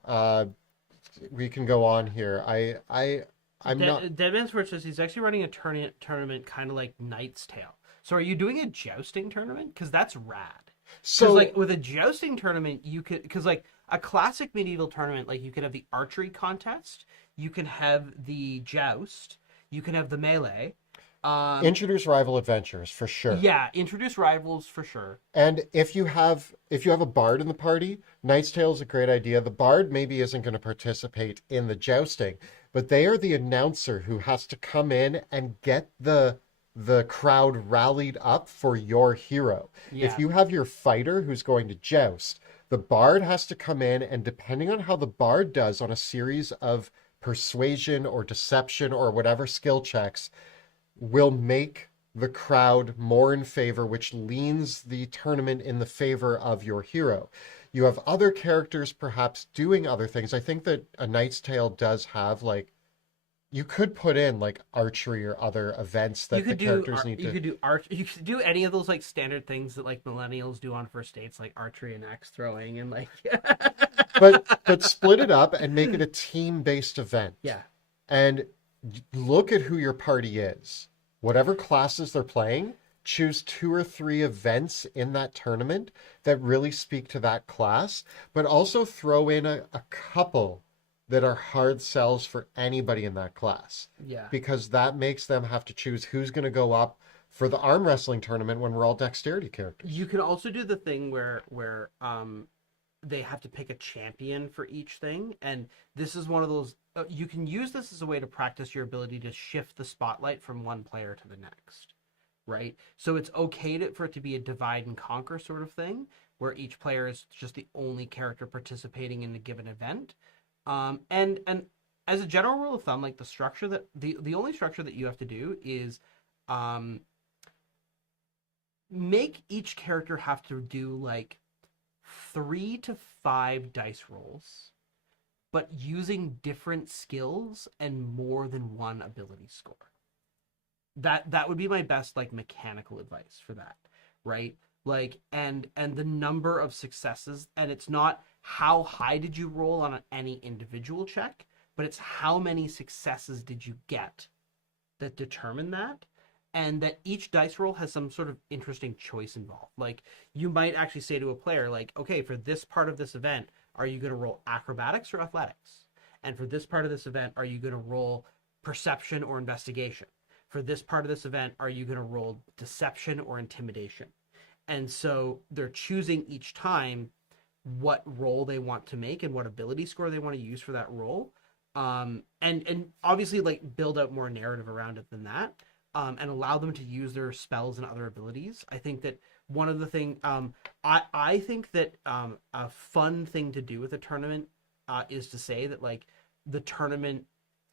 We can go on here. I'm not. Deadman's Word says he's actually running a tournament kind of like Knight's Tale. So are you doing a jousting tournament? Because that's rad. So like with a jousting tournament, you could, because like a classic medieval tournament, like you could have the archery contest, you can have the joust, you can have the melee. Introduce rival adventures for sure. Yeah, introduce rivals for sure. And if you have a bard in the party, Knight's Tale is a great idea. The bard maybe isn't going to participate in the jousting, but they are the announcer who has to come in and get the crowd rallied up for your hero. Yeah. If you have your fighter who's going to joust, the bard has to come in, and depending on how the bard does on a series of persuasion or deception or whatever skill checks, will make the crowd more in favor, which leans the tournament in the favor of your hero. You have other characters perhaps doing other things. I think that A Knight's Tale does have, like, you could put in like archery or other events that the characters need to. You could do You could do any of those like standard things that like millennials do on first dates, like archery and axe throwing and like. but split it up and make it a team-based event. Yeah. And look at who your party is. Whatever classes they're playing, choose 2 or 3 events in that tournament that really speak to that class, but also throw in a couple that are hard sells for anybody in that class. Yeah. Because that makes them have to choose who's going to go up for the arm wrestling tournament when we're all dexterity characters. You can also do the thing where they have to pick a champion for each thing, and this is one of those you can use this as a way to practice your ability to shift the spotlight from one player to the next, right? So it's okay for it to be a divide and conquer sort of thing, where each player is just the only character participating in a given event. And as a general rule of thumb, like the structure that the only structure that you have to do is make each character have to do like 3 to 5 dice rolls, but using different skills and more than one ability score. That would be my best like mechanical advice for that, right? Like and the number of successes, and it's not how high did you roll on any individual check, but it's how many successes did you get that determine that. And that each dice roll has some sort of interesting choice involved. Like, you might actually say to a player, like, okay, for this part of this event, are you going to roll acrobatics or athletics? And for this part of this event, are you going to roll perception or investigation? For this part of this event, are you going to roll deception or intimidation? And so they're choosing each time what roll they want to make and what ability score they want to use for that roll. And obviously, like, build out more narrative around it than that. And allow them to use their spells and other abilities. I think that one of the things, I think that a fun thing to do with a tournament is to say that like the tournament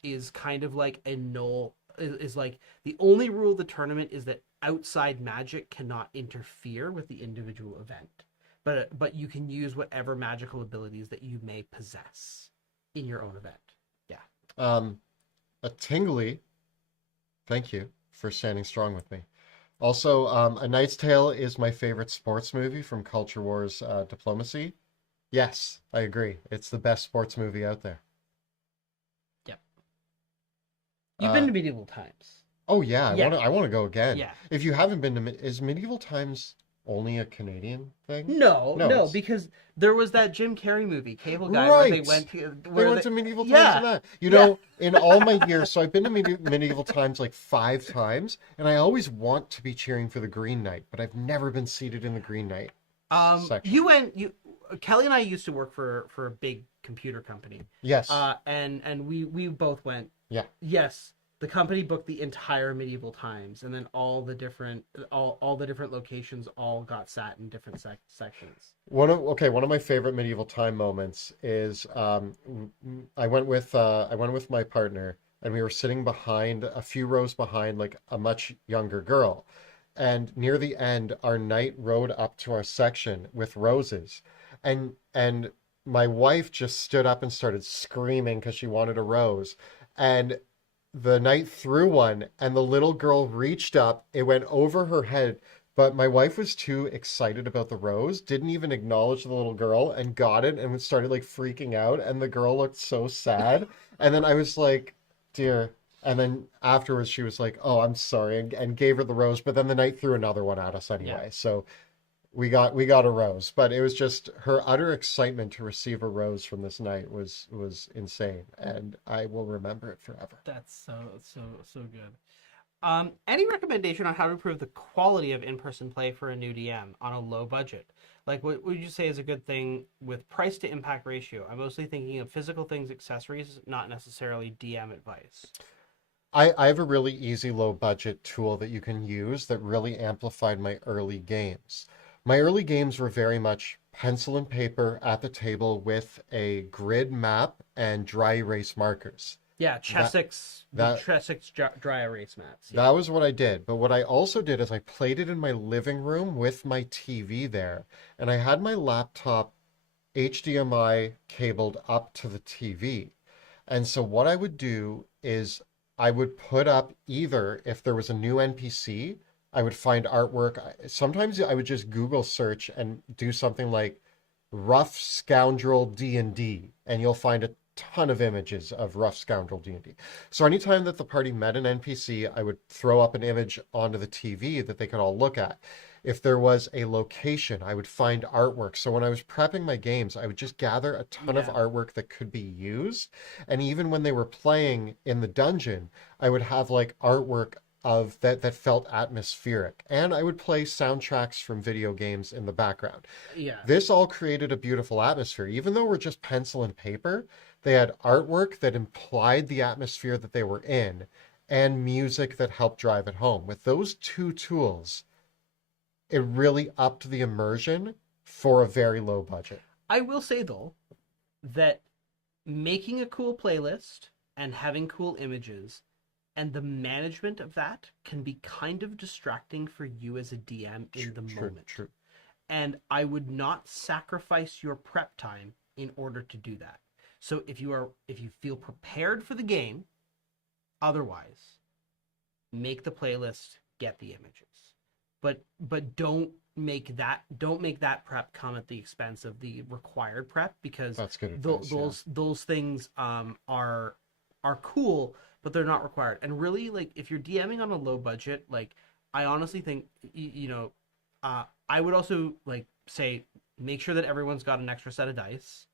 is kind of like a null, is like the only rule of the tournament is that outside magic cannot interfere with the individual event. But you can use whatever magical abilities that you may possess in your own event. Yeah. A tingly, thank you for standing strong with me. Also, A Knight's Tale is my favorite sports movie from Culture Wars Diplomacy. Yes, I agree. It's the best sports movie out there. Yep. You've been to medieval times. Oh yeah, Yeah, I want to go again. yeah. If you haven't been to, is Medieval Times only a Canadian thing? No, No, no, it's because there was that Jim Carrey movie, Cable Guy, where they right. went to They where went the to Medieval Times yeah, and that. You yeah. know, in all my years, so I've been to Medieval Times like 5 times, and I always want to be cheering for the Green Knight, but I've never been seated in the Green Knight section. You Kelly and I used to work for a big computer company. Yes. And we both went. Yeah. Yes, the company booked the entire Medieval Times, and then all the different locations all got sat in different sections. One of my favorite medieval time moments is I went with my partner and we were sitting behind a few rows behind like a much younger girl. And near the end, our knight rode up to our section with roses. And my wife just stood up and started screaming because she wanted a rose. And the knight threw one, and the little girl reached up. It went over her head, but my wife was too excited about the rose, didn't even acknowledge the little girl, and got it and started like freaking out. And the girl looked so sad. And then I was like, dear. And then afterwards, she was like, "Oh, I'm sorry," and gave her the rose. But then the knight threw another one at us Yeah. anyway. So we got a rose, but it was just her utter excitement to receive a rose from this knight was insane, and I will remember it forever. That's so good. Any recommendation on how to improve the quality of in-person play for a new DM on a low budget? Like, what would you say is a good thing with price to impact ratio? I'm mostly thinking of physical things, accessories, not necessarily DM advice. I have a really easy low budget tool that you can use that really amplified my early games. My early games were very much pencil and paper at the table with a grid map and dry erase markers. Yeah, That The that Chessex dry erase maps. that Yeah. was what I did. But what I also did is I played it in my living room with my TV there, and I had my laptop HDMI cabled up to the TV. And so what I would do is I would put up either if there was a new NPC, I would find artwork. Sometimes I would just Google search and do something like rough scoundrel D&D, and you'll find a ton of images of rough scoundrel D&D. So anytime that the party met an NPC, I would throw up an image onto the TV that they could all look at. If there was a location, I would find artwork. So when I was prepping my games, I would just gather a ton of Yeah. artwork that could be used. And even when they were playing in the dungeon, I would have like artwork of that felt atmospheric. And I would play soundtracks from video games in the background. Yeah. This all created a beautiful atmosphere. Even though we're just pencil and paper, they had artwork that implied the atmosphere that they were in and music that helped drive it home. With those two tools, it really upped the immersion for a very low budget. I will say though that making a cool playlist and having cool images and the management of that can be kind of distracting for you as a DM in the True, moment. true. And I would not sacrifice your prep time in order to do that. So if you feel prepared for the game, otherwise, make the playlist, get the images. But don't make that prep come at the expense of the required prep, because That's good advice. Yeah. those things are cool, but they're not required. And really, like, if you're DMing on a low budget, like, I honestly think I would also like say make sure that everyone's got an extra set of dice.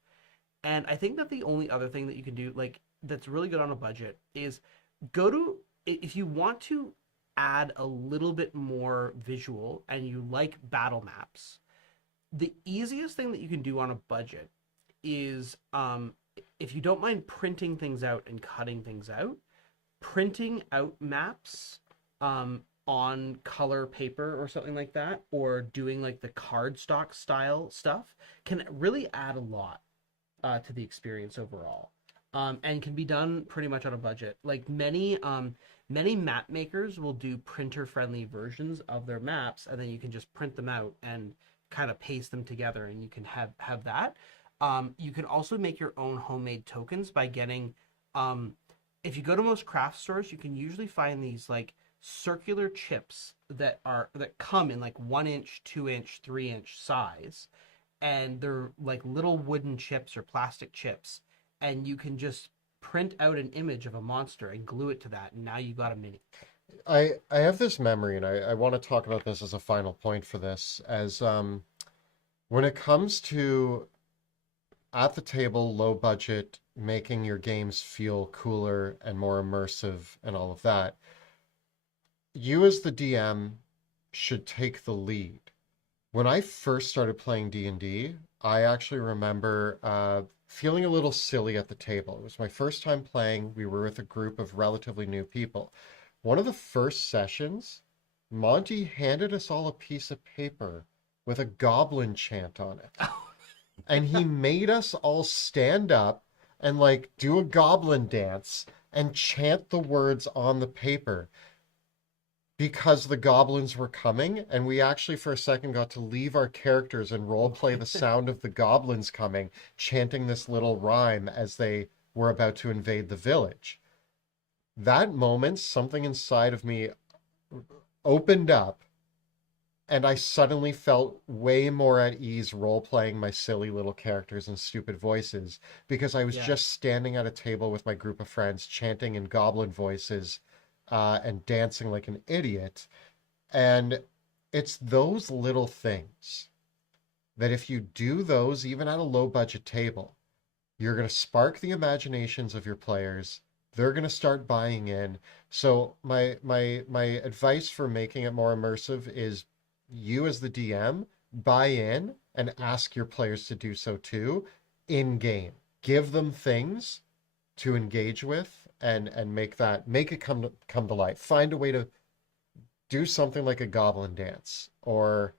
And I think that the only other thing that you can do, like, that's really good on a budget is go to, if you want to add a little bit more visual and you like battle maps, the easiest thing that you can do on a budget is, if you don't mind printing things out and cutting things out, printing out maps on color paper or something like that, or doing like the cardstock style stuff, can really add a lot to the experience overall, and can be done pretty much on a budget. Like many map makers will do printer friendly versions of their maps, and then you can just print them out and kind of paste them together, and you can have that. You can also make your own homemade tokens by getting, if you go to most craft stores, you can usually find these like circular chips that come in like 1 inch, 2 inch, 3 inch size, and they're like little wooden chips or plastic chips, and you can just print out an image of a monster and glue it to that, and now you got a mini. I have this memory, and I want to talk about this as a final point for this, as when it comes to at the table, low budget, making your games feel cooler and more immersive and all of that, you as the DM should take the lead. When I first started playing D&D, I actually remember feeling a little silly at the table. It was my first time playing. We were with a group of relatively new people. One of the first sessions, Monty handed us all a piece of paper with a goblin chant on it. And he made us all stand up and like do a goblin dance and chant the words on the paper because the goblins were coming, and we actually for a second got to leave our characters and role play the sound of the goblins coming, chanting this little rhyme as they were about to invade the village. That moment, something inside of me opened up, and I suddenly felt way more at ease role playing my silly little characters and stupid voices because I was Yeah. just standing at a table with my group of friends, chanting in goblin voices and dancing like an idiot. And it's those little things that if you do those, even at a low budget table, you're going to spark the imaginations of your players. They're going to start buying in. So my advice for making it more immersive is you as the DM buy in and ask your players to do so too in game. Give them things to engage with and make it come to life. Find a way to do something like a goblin dance or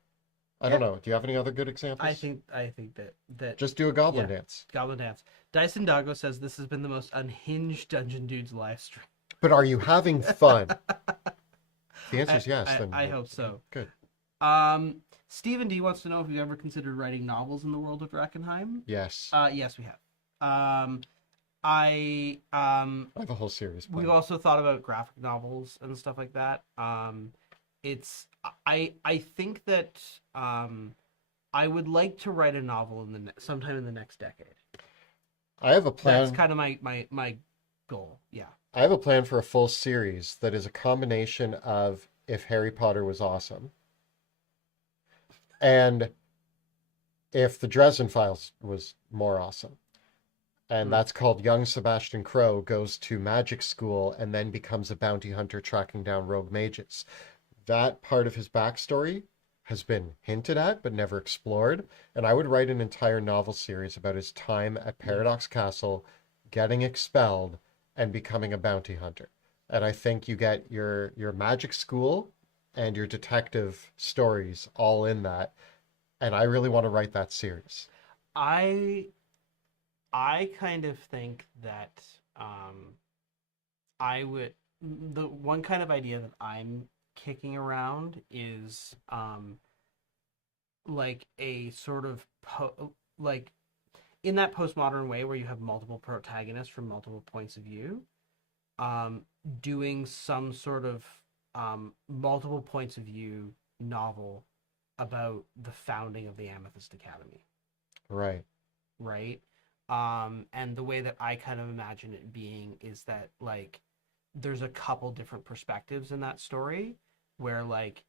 I don't Yeah. know. Do you have any other good I examples? think I think that Just do a goblin yeah, dance. Goblin Dance. Dyson Doggo says this has been the most unhinged Dungeon Dudes live stream. But are you having fun? If the answer I, is yes, I then I hope so. good. Stephen D wants to know if we've ever considered writing novels in the world of Dreckenheim. Yes. Yes, we have. I I have a whole series we've planned. also thought about graphic novels and stuff like that. It's I think that I would like to write a novel in the sometime in the next decade. I have a That's plan. kind of my goal. Yeah. I have a plan for a full series that is a combination of if Harry Potter was awesome and if the Dresden Files was more awesome. And Mm. that's called Young Sebastian Crow Goes to Magic School and then becomes a bounty hunter tracking down rogue mages. That part of his backstory has been hinted at but never explored. And I would write an entire novel series about his time at Yeah. Paradox Castle, getting expelled, and becoming a bounty hunter. And I think you get your magic school and your detective stories all in that. And I really want to write that series. I I kind of think that um I would the one kind of idea that I'm kicking around is like a sort of like in that postmodern way where you have multiple protagonists from multiple points of view, um doing some sort of multiple points of view novel about the founding of the Amethyst Academy, Right. right? And the way that I kind of imagine it being is that like there's a couple different perspectives in that story where like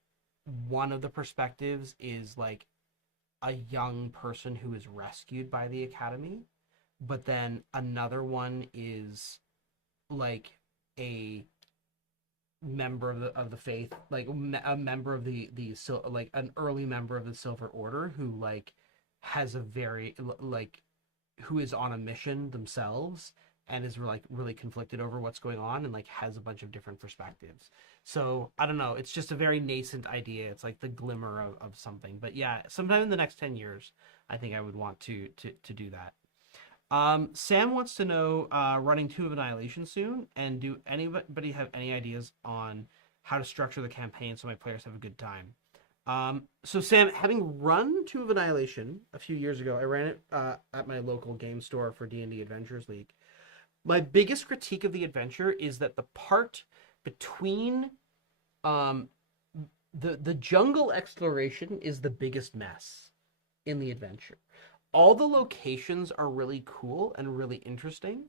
one of the perspectives is like a young person who is rescued by the academy, but then another one is like a member of the faith, like a member of like an early member of the Silver Order who like has a very like who is on a mission themselves and is like really conflicted over what's going on and like has a bunch of different perspectives. So I don't know, it's just a very nascent idea. It's like the glimmer of something. But yeah, sometime in the next 10 years, I think I would want to do that. Sam wants to know, running Two of Annihilation soon, and do anybody have any ideas on how to structure the campaign so my players have a good time? So Sam, having run Two of Annihilation a few years ago, I ran it at my local game store for D&D Adventures League. My biggest critique of the adventure is that the part between um, the jungle exploration is the biggest mess in the adventure. All the locations are really cool and really interesting,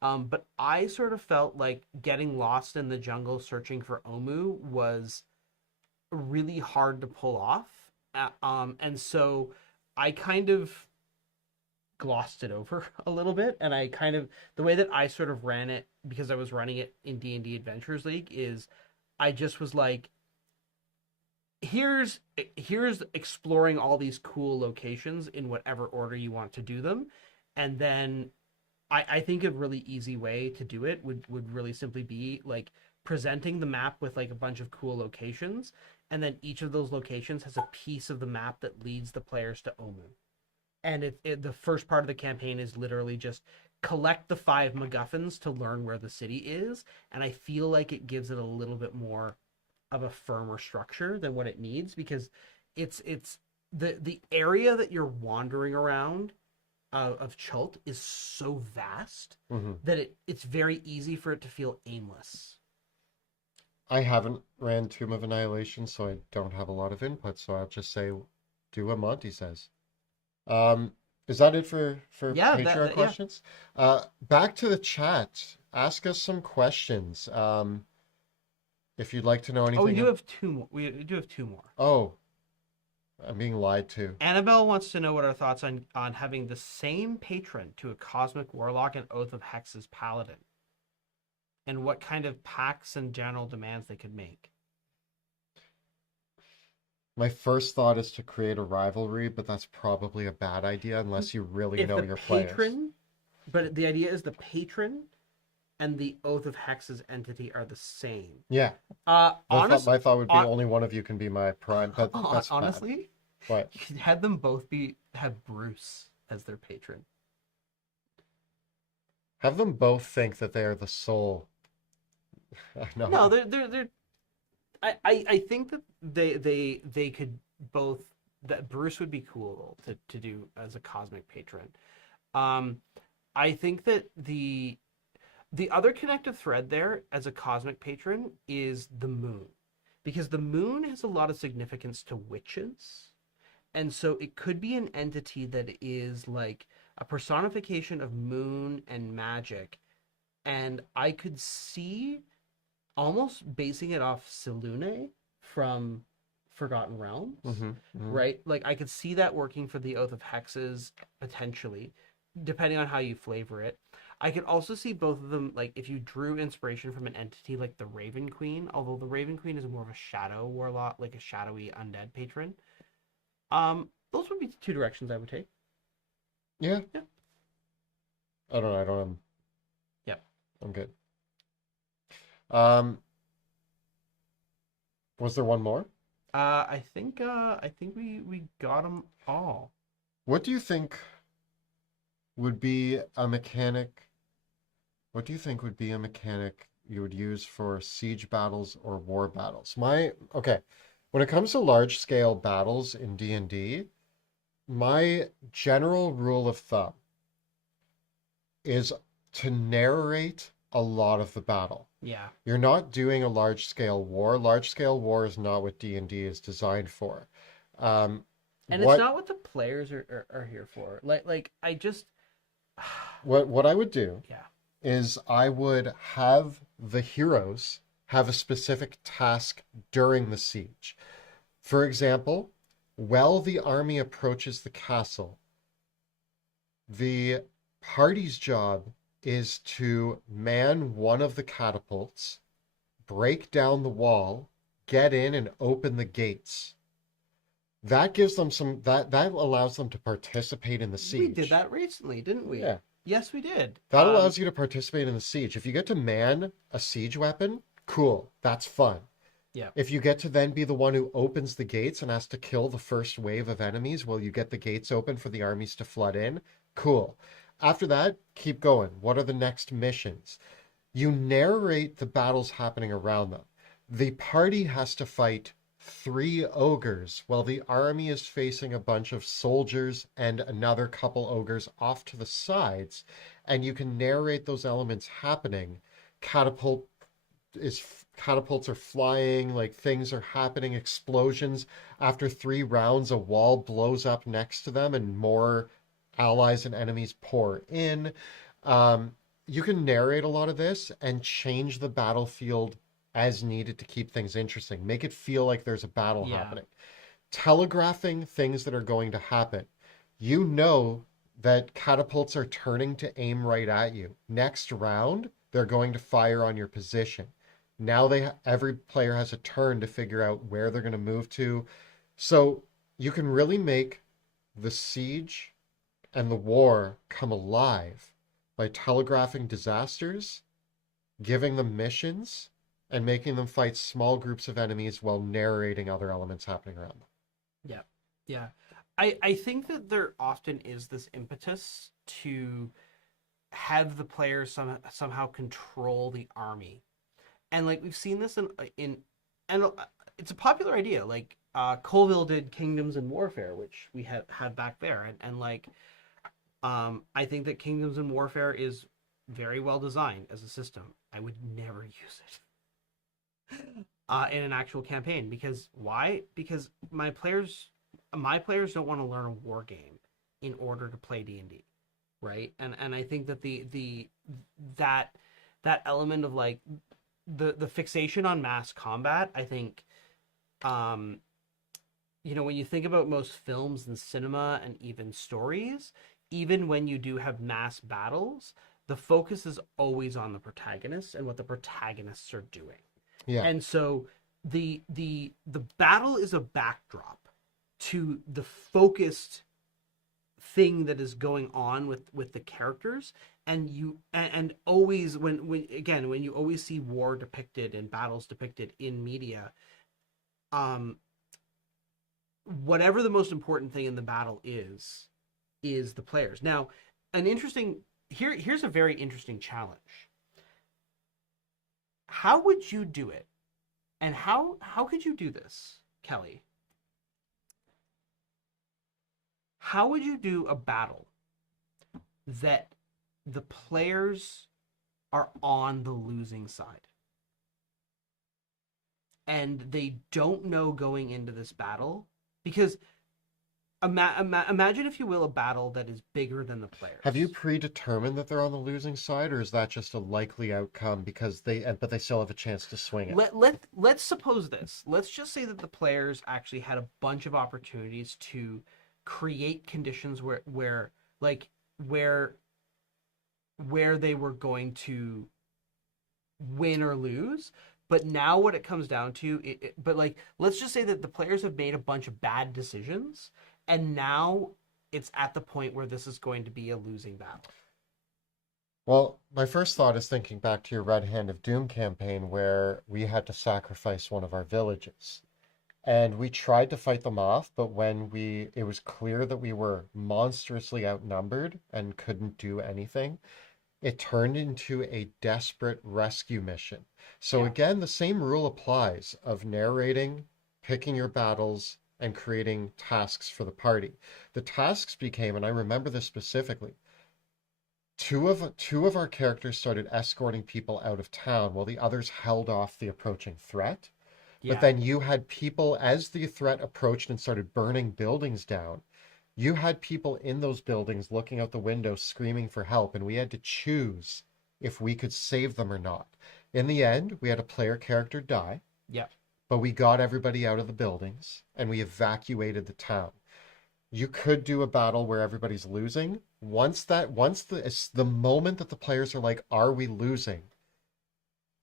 But I sort of felt like getting lost in the jungle searching for Omu was really hard to pull off. And so I kind of glossed it over a little bit, and I kind of the way that I sort of ran it, because I was running it in D&D Adventures League, is I just was like, here's exploring all these cool locations in whatever order you want to do them. And then I think a really easy way to do it would really simply be like presenting the map with like a bunch of cool locations, and then each of those locations has a piece of the map that leads the players to Omu. And the first part of the campaign is literally just collect the 5 MacGuffins to learn where the city is, and I feel like it gives it a little bit more of a firmer structure than what it needs, because it's the area that you're wandering around of Chult is so vast that it's very easy for it to feel aimless. I haven't ran Tomb of Annihilation, so I don't have a lot of input, so I'll just say do what Monty says. Is that it for Yeah, Patreon questions? Back to the chat. Ask us some questions. If you'd like to know anything. Oh, we do have 2 more. We do have 2 more. Oh, I'm being lied to. Annabelle wants to know what our thoughts on having the same patron to a Cosmic Warlock and Oath of Hex's Paladin, and what kind of pacts and general demands they could make. My first thought is to create a rivalry, but that's probably a bad idea unless you really know your players. But the idea is the patron and the Oath of Hex's entity are the same. Yeah. My thought would be only one of you can be my prime, but that's honestly, what? You could have them both have Bruce as their patron. Have them both think that they are the soul. No, they're I think that they could both, that Bruce would be cool to do as a cosmic patron. I think that the other connective thread there as a cosmic patron is the moon, because the moon has a lot of significance to witches, and so it could be an entity that is like a personification of moon and magic, and I could see almost basing it off Selune from Forgotten Realms, right? Like I could see that working for the Oath of Hexes potentially, depending on how you flavor it. I could also see both of them, like if you drew inspiration from an entity like the Raven Queen, although the Raven Queen is more of a shadow warlock, like a shadowy undead patron. Those would be 2 directions I would take. Yeah. I don't know. Yep. I'm good. Was there one more? I think we got them all. What do you think would be a mechanic? What do you think would be a mechanic you would use for siege battles or war battles? Okay, when it comes to large scale battles in D&D, my general rule of thumb is to narrate a lot of the battle. Yeah. You're not doing a large scale war. Large scale war is not what D&D is designed for. And it's not what the players are here for. Like I just what I would do yeah. is I would have the heroes have a specific task during the siege. For example, while the army approaches the castle, the party's job is to man one of the catapults, break down the wall, get in and open the gates. That gives them that allows them to participate in the siege. We did that recently, didn't we? Yeah. Yes, we did. That allows you to participate in the siege. If you get to man a siege weapon, cool. That's fun. Yeah. If you get to then be the one who opens the gates and has to kill the first wave of enemies while you get the gates open for the armies to flood in, cool. After that, keep going. What are the next missions? You narrate the battles happening around them. The party has to fight 3 ogres while the army is facing a bunch of soldiers and another couple ogres off to the sides, and you can narrate those elements happening. Catapults are flying, like things are happening, explosions. After 3 rounds, a wall blows up next to them and more allies and enemies pour in. you can narrate a lot of this and change the battlefield as needed to keep things interesting. Make it feel like there's a battle Yeah. happening. Telegraphing things that are going to happen. You know that catapults are turning to aim right at you. Next round, they're going to fire on your position. Now every player has a turn to figure out where they're going to move to. So you can really make the siege and the war come alive by telegraphing disasters, giving them missions, and making them fight small groups of enemies while narrating other elements happening around them. Yeah. Yeah. I think that there often is this impetus to have the players somehow control the army. And like we've seen this in and it's a popular idea. Like Colville did Kingdoms and Warfare, which we had back there, and like I think that Kingdoms and Warfare is very well designed as a system. I would never use it in an actual campaign because why? Because my players don't want to learn a war game in order to play D&D, right? And I think that that element of like the fixation on mass combat, I think when you think about most films and cinema and even stories, even when you do have mass battles, the focus is always on the protagonists and what the protagonists are doing. Yeah. And so the battle is a backdrop to the focused thing that is going on with the characters, and always when you always see war depicted and battles depicted in media, whatever the most important thing in the battle is the players. Now, here's a very interesting challenge. How would you do it? And how could you do this, Kelly? How would you do a battle that the players are on the losing side? And they don't know going into this battle, because imagine, if you will, a battle that is bigger than the players. Have you predetermined that they're on the losing side, or is that just a likely outcome but they still have a chance to swing it? Let's suppose this. Let's just say that the players actually had a bunch of opportunities to create conditions where they were going to win or lose. But now what it comes down to, let's just say that the players have made a bunch of bad decisions, and now it's at the point where this is going to be a losing battle. Well, my first thought is thinking back to your Red Hand of Doom campaign where we had to sacrifice one of our villages. And we tried to fight them off, but it was clear that we were monstrously outnumbered and couldn't do anything, it turned into a desperate rescue mission. So again, the same rule applies of narrating, picking your battles, and creating tasks for the party. The tasks became, and I remember this specifically, two of our characters started escorting people out of town while the others held off the approaching threat. Yeah. But then you had people, as the threat approached and started burning buildings down, you had people in those buildings looking out the window screaming for help, and we had to choose if we could save them or not. In the end, we had a player character die. Yeah. But we got everybody out of the buildings and we evacuated the town. You could do a battle where everybody's losing. Once the moment that the players are like, are we losing?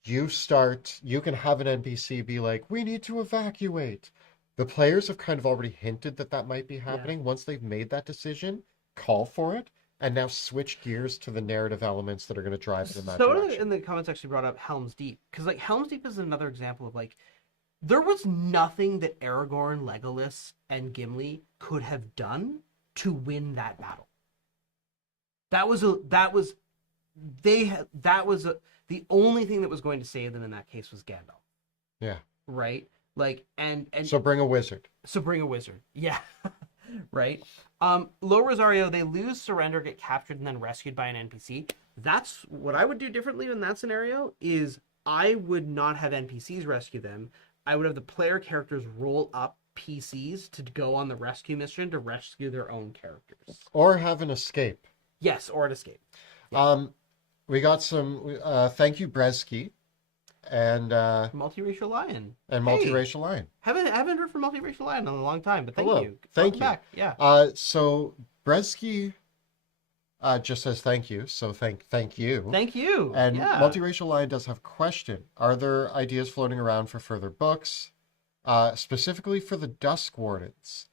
You can have an NPC be like, we need to evacuate. The players have kind of already hinted that might be happening. Once they've made that decision, call for it, and now switch gears to the narrative elements that are going to drive it in that direction. So in the comments actually brought up Helm's Deep, because like Helm's Deep is another example of like, there was nothing that Aragorn, Legolas, and Gimli could have done to win that battle. The only thing that was going to save them in that case was Gandalf. Yeah. Right? Like, and so bring a wizard. Yeah. Right? Lo Rosario, they lose, surrender, get captured, and then rescued by an NPC. That's what I would do differently in that scenario. Is I would not have NPCs rescue them. I would have the player characters roll up PCs to go on the rescue mission to rescue their own characters. Or have an escape. Yes, or an escape. Yeah. We got some thank you Bresky and Multiracial Lion. Hey, Multiracial Lion. haven't heard from Multiracial Lion in a long time, but thank Hello. you. Thank Welcome you. back. Yeah. So Bresky just says thank you. So thank you. Thank you. And Yeah. Multiracial Lion does have a question. Are there ideas floating around for further books, specifically for the Dusk Wardens?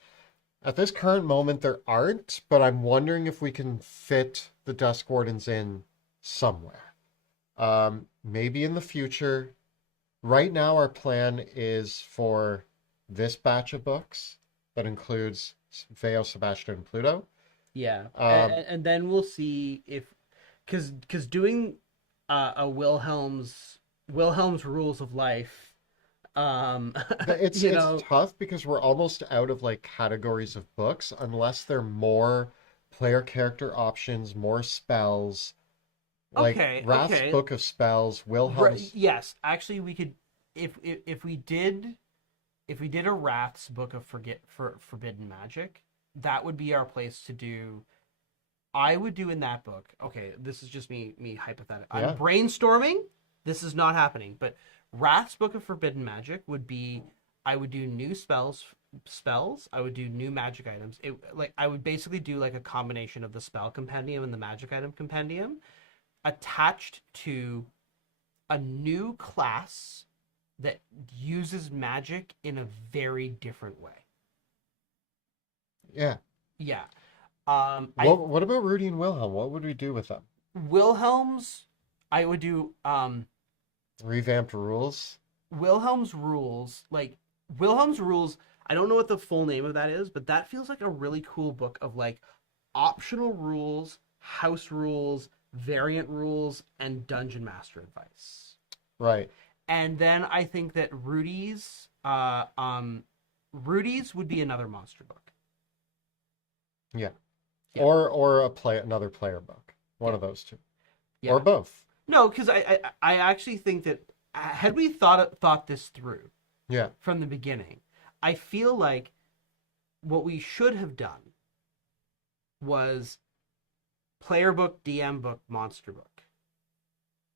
At this current moment, there aren't, but I'm wondering if we can fit the Dusk Wardens in somewhere. Maybe in the future. Right now, our plan is for this batch of books that includes Veo, Sebastian, and Pluto. Yeah. Um, And then we'll see if, because doing a Wilhelm's Rules of Life, it's you it's know, tough because we're almost out of like categories of books unless they're more player character options, more spells. Like okay, Wrath's okay. Book of Spells, Wilhelm's. Yes, actually, we could if we did a Wrath's Book of Forbidden Magic, that would be our place to do. I would do in that book. Okay, this is just me hypothetical. I'm Yeah, brainstorming. This is not happening, but Wrath's Book of Forbidden Magic would be. I would do new spells. I would do new magic items. I would basically do like a combination of the spell compendium and the magic item compendium attached to a new class that uses magic in a very different way. yeah. Yeah. I What about Rudy and Wilhelm? What would we do with them? Wilhelm's I would do Revamped rules? Wilhelm's rules, like Wilhelm's rules, I don't know what the full name of that is, but that feels like a really cool book of like optional rules, house rules, variant rules, and dungeon master advice. Right. And then I think that Rudy's would be another monster book. Yeah. Yeah. Or another player book. One Yeah. of those two. Yeah. Or both. No, because I actually think that had we thought this through Yeah. from the beginning, I feel like what we should have done was player book, DM book, monster book,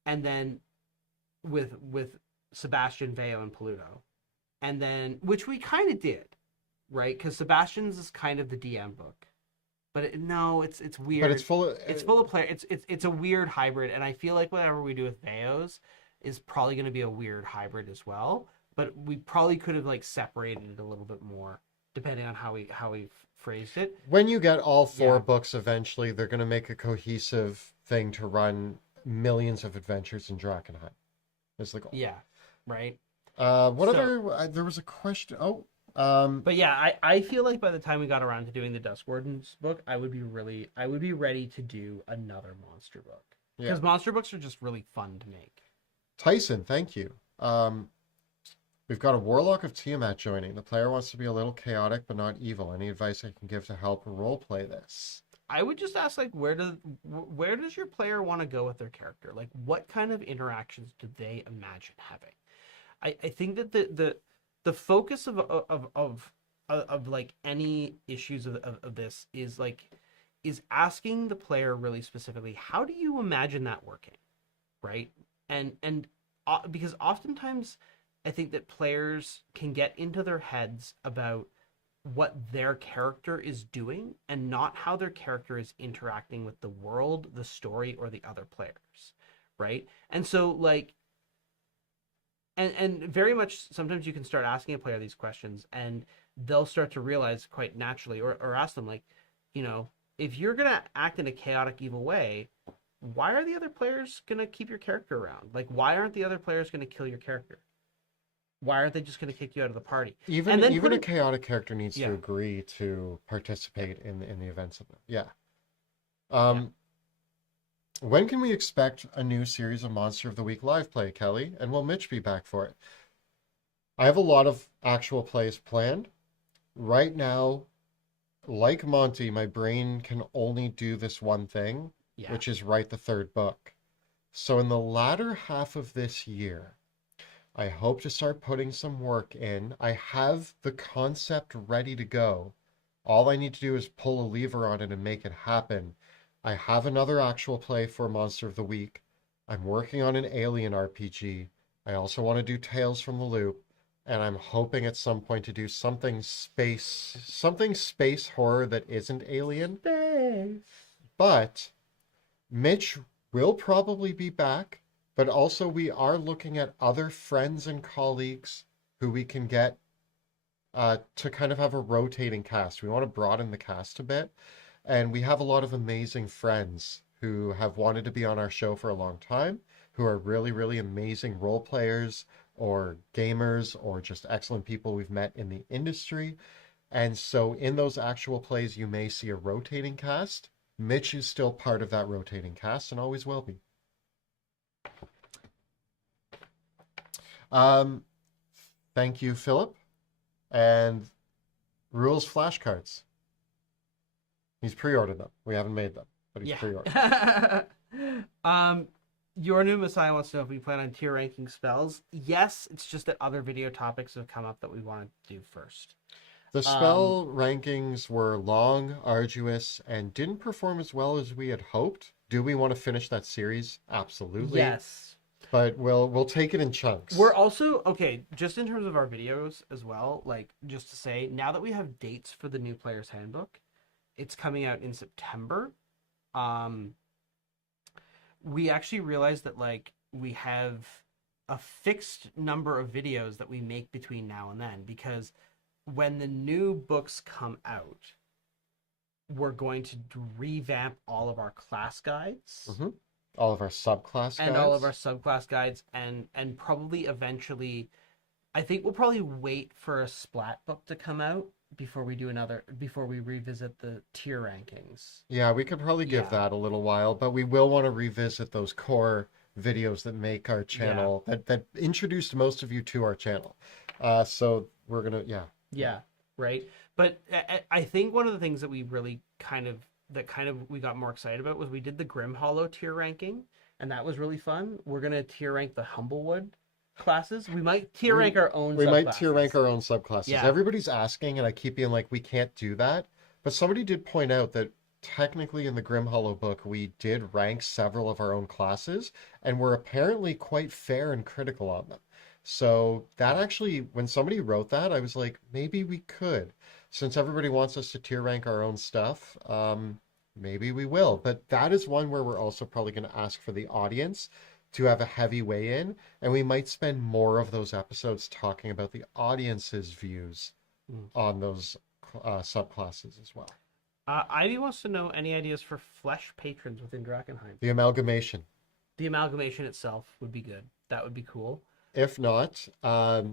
and then with Sebastian, Veo, and Pluto, and then which we kind of did, right? Because Sebastian's is kind of the DM book, but no, it's weird. But it's full of It's full of player. It's a weird hybrid, and I feel like whatever we do with Veos is probably going to be a weird hybrid as well. But we probably could have like separated it a little bit more, depending on how we phrased it. when you get all four Yeah. books eventually, they're gonna make a cohesive thing to run millions of adventures in Drakenheim. Is the goal. Yeah, right. What So- other there was a question. But yeah, I feel like by the time we got around to doing the Dusk Wardens book, I would be ready to do another monster book. Yeah. Because monster books are just really fun to make. Tyson, thank you. We've got a Warlock of Tiamat joining. The player wants to be a little chaotic but not evil. Any advice I can give to help roleplay this? I would just ask like where does your player want to go with their character? Like what kind of interactions do they imagine having? I think that the focus of like any issues of this is asking the player really specifically, how do you imagine that working, right? And because oftentimes I think that players can get into their heads about what their character is doing and not how their character is interacting with the world, the story, or the other players, right? And so like and very much sometimes you can start asking a player these questions and they'll start to realize quite naturally or ask them like, if you're gonna act in a chaotic evil way, why are the other players gonna keep your character around? Like why aren't the other players gonna kill your character? Why aren't they just gonna kick you out of the party? Even then a chaotic character needs Yeah. to agree to participate in the events of it. Yeah. When can we expect a new series of Monster of the Week live play, Kelly? And will Mitch be back for it? I have a lot of actual plays planned. Right now, like Monty, my brain can only do this one thing, Yeah. which is write the third book. So in the latter half of this year, I hope to start putting some work in. I have the concept ready to go. All I need to do is pull a lever on it and make it happen. I have another actual play for Monster of the Week. I'm working on an Alien RPG. I also want to do Tales from the Loop, and I'm hoping at some point to do something space horror that isn't Alien. But Mitch will probably be back, but also we are looking at other friends and colleagues who we can get to kind of have a rotating cast. We want to broaden the cast a bit, and we have a lot of amazing friends who have wanted to be on our show for a long time, who are really, really amazing role players or gamers or just excellent people we've met in the industry. And so in those actual plays, you may see a rotating cast. Mitch is still part of that rotating cast and always will be. Um, Thank you, Philip. And Rules flashcards. He's pre-ordered them. We haven't made them, but he's pre-ordered. Your new Messiah wants to know if we plan on tier ranking spells. Yes, it's just that other video topics have come up that we want to do first. The spell rankings were long, arduous, and didn't perform as well as we had hoped. Do we want to finish that series? Absolutely. Yes. But we'll take it in chunks. We're also, okay, just in terms of our videos as well, like, just to say, now that we have dates for the new Player's Handbook, it's coming out in September. We actually realized that, like, we have a fixed number of videos that we make between now and then, because when the new books come out, we're going to revamp all of our class guides. Mm-hmm. All of our subclass guides. And all of our subclass guides, and probably eventually, I think we'll probably wait for a Splat book to come out before we revisit the tier rankings. Yeah, we could probably give that a little while, but we will want to revisit those core videos that make our channel, that introduced most of you to our channel. So we're gonna, Yeah, right. But I think one of the things that we really we got more excited about was we did the Grim Hollow tier ranking, and that was really fun. We're gonna tier rank the Humblewood classes. We might tier rank our own. We might tier rank our own subclasses. Yeah. Everybody's asking, and I keep being like, we can't do that. But somebody did point out that technically in the Grim Hollow book, we did rank several of our own classes, and we're apparently quite fair and critical on them. So that actually, when somebody wrote that, I was like, maybe we could. Since everybody wants us to tier rank our own stuff, maybe we will. But that is one where we're also probably going to ask for the audience to have a heavy weigh in, and we might spend more of those episodes talking about the audience's views on those subclasses as well. Ivy wants to know any ideas for flesh patrons within Drakenheim. The amalgamation. The amalgamation itself would be good. That would be cool. If not, I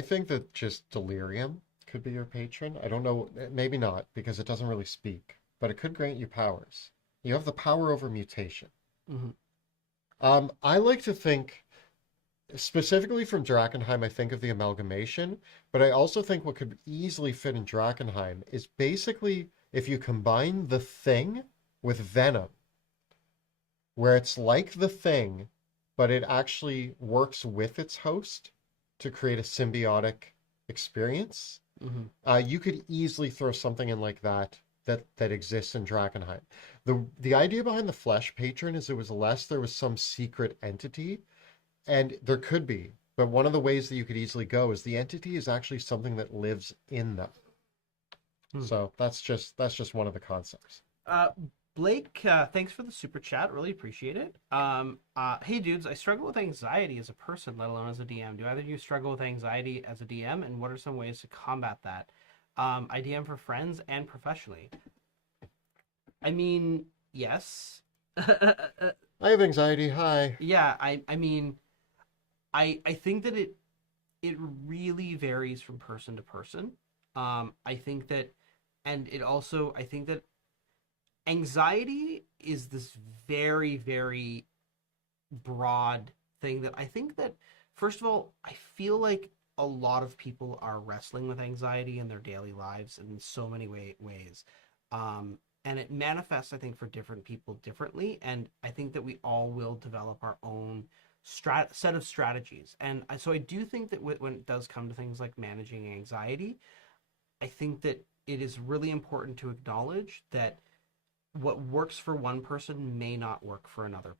think that just Delirium could be your patron. I don't know, maybe not, because it doesn't really speak, but it could grant you powers. You have the power over mutation. Mm-hmm. I like to think, specifically from Drakenheim, I think of the amalgamation, but I also think what could easily fit in Drakenheim is basically if you combine the Thing with Venom, where it's like the Thing, but it actually works with its host to create a symbiotic experience. Mm-hmm. You could easily throw something in like that exists in Drakenheim. The idea behind the Flesh Patron is there was some secret entity, and there could be, but one of the ways that you could easily go is the entity is actually something that lives in them. So that's just one of the concepts. Blake, thanks for the super chat. Really appreciate it. Hey dudes, I struggle with anxiety as a person, let alone as a DM. Do either of you struggle with anxiety as a DM, and what are some ways to combat that? I DM for friends and professionally. I mean, yes. I have anxiety. Hi. Yeah, I mean, I think that it really varies from person to person. I think that anxiety is this very, very broad thing that I think that, first of all, I feel like a lot of people are wrestling with anxiety in their daily lives in so many ways. And it manifests, I think, for different people differently. And I think that we all will develop our own set of strategies. And so I do think that when it does come to things like managing anxiety, I think that it is really important to acknowledge that what works for one person may not work for another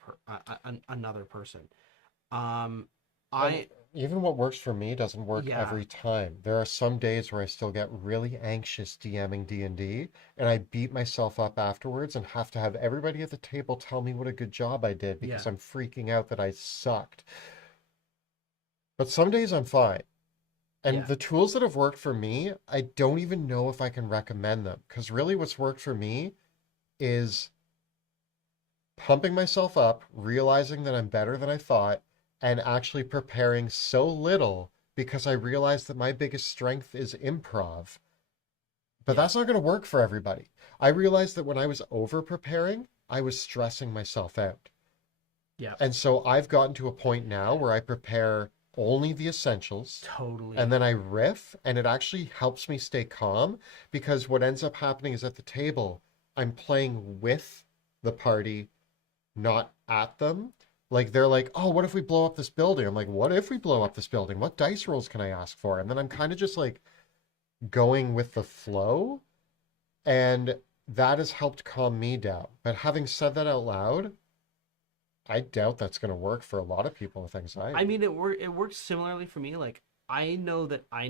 person. Um, And I even what works for me doesn't work yeah, every time. There are some days where I still get really anxious DMing D&D, and I beat myself up afterwards and have to have everybody at the table tell me what a good job I did yeah, because I'm freaking out that I sucked. But some days I'm fine. And yeah, the tools that have worked for me, I don't even know if I can recommend them because really what's worked for me is pumping myself up, realizing that I'm better than I thought, and actually preparing so little because I realized that my biggest strength is improv. But yeah, that's not going to work for everybody. I realized that when I was over preparing, I was stressing myself out. yeah, And so I've gotten to a point now where I prepare only the essentials and totally. then I riff, and it actually helps me stay calm because what ends up happening is at the table, I'm playing with the party, not at them. Like they're like, oh, what if we blow up this building? I'm like, what if we blow up this building? What dice rolls can I ask for? And then I'm kind of just like going with the flow. And that has helped calm me down. But having said that out loud, I doubt that's going to work for a lot of people with I anxiety. mean, it works similarly for me. Like I know that I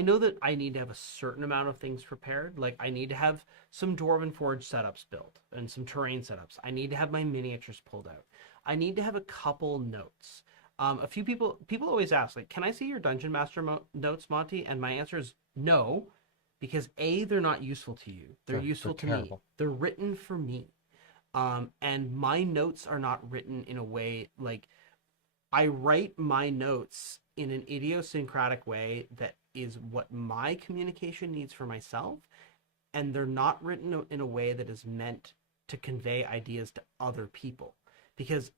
know that I need to have a certain amount of things prepared. Like I need to have some Dwarven Forge setups built and some terrain setups. I need to have my miniatures pulled out. I need to have a couple notes. A few people always ask like, "Can I see your Dungeon Master notes, Monty?" And my answer is no, because A, they're not useful to you. They're They're useful to me. terrible. They're written for me. And my notes are not written in a way like I write my notes in an idiosyncratic way that is what my communication needs for myself, and they're not written in a way that is meant to convey ideas to other people. Because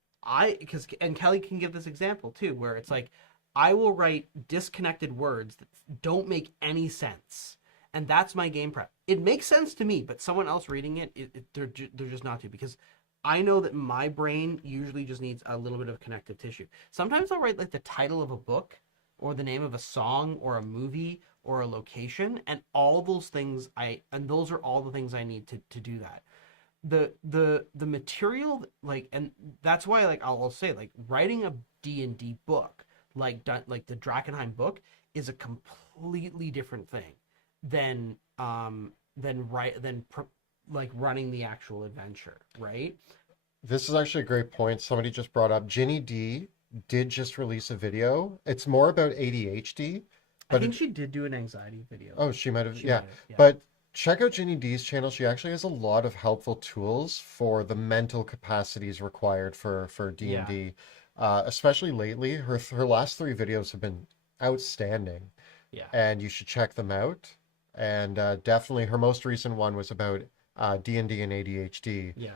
and Kelly can give this example too, where it's like I will write disconnected words that don't make any sense. And that's my game prep. It makes sense to me, but someone else reading they're just not to, because I know that my brain usually just needs a little bit of connective tissue. Sometimes I'll write like the title of a book or the name of a song or a movie or a location, and all those things and those are all the things I need to do that. The material, like, and that's why, like, I'll say like writing a D&D book like the Drakenheim book is a completely different thing than like running the actual adventure, right? This is actually a great point. Somebody just brought up Ginny D did just release a video. It's more about ADHD, I but think it, she did do an anxiety video. oh, she might have, She yeah. might have, yeah. But check out Ginny D's channel. She actually has a lot of helpful tools for the mental capacities required for Yeah. D&D. Especially lately, her last three videos have been outstanding, Yeah. and you should check them out. And definitely, her most recent one was about D&D and ADHD, Yeah.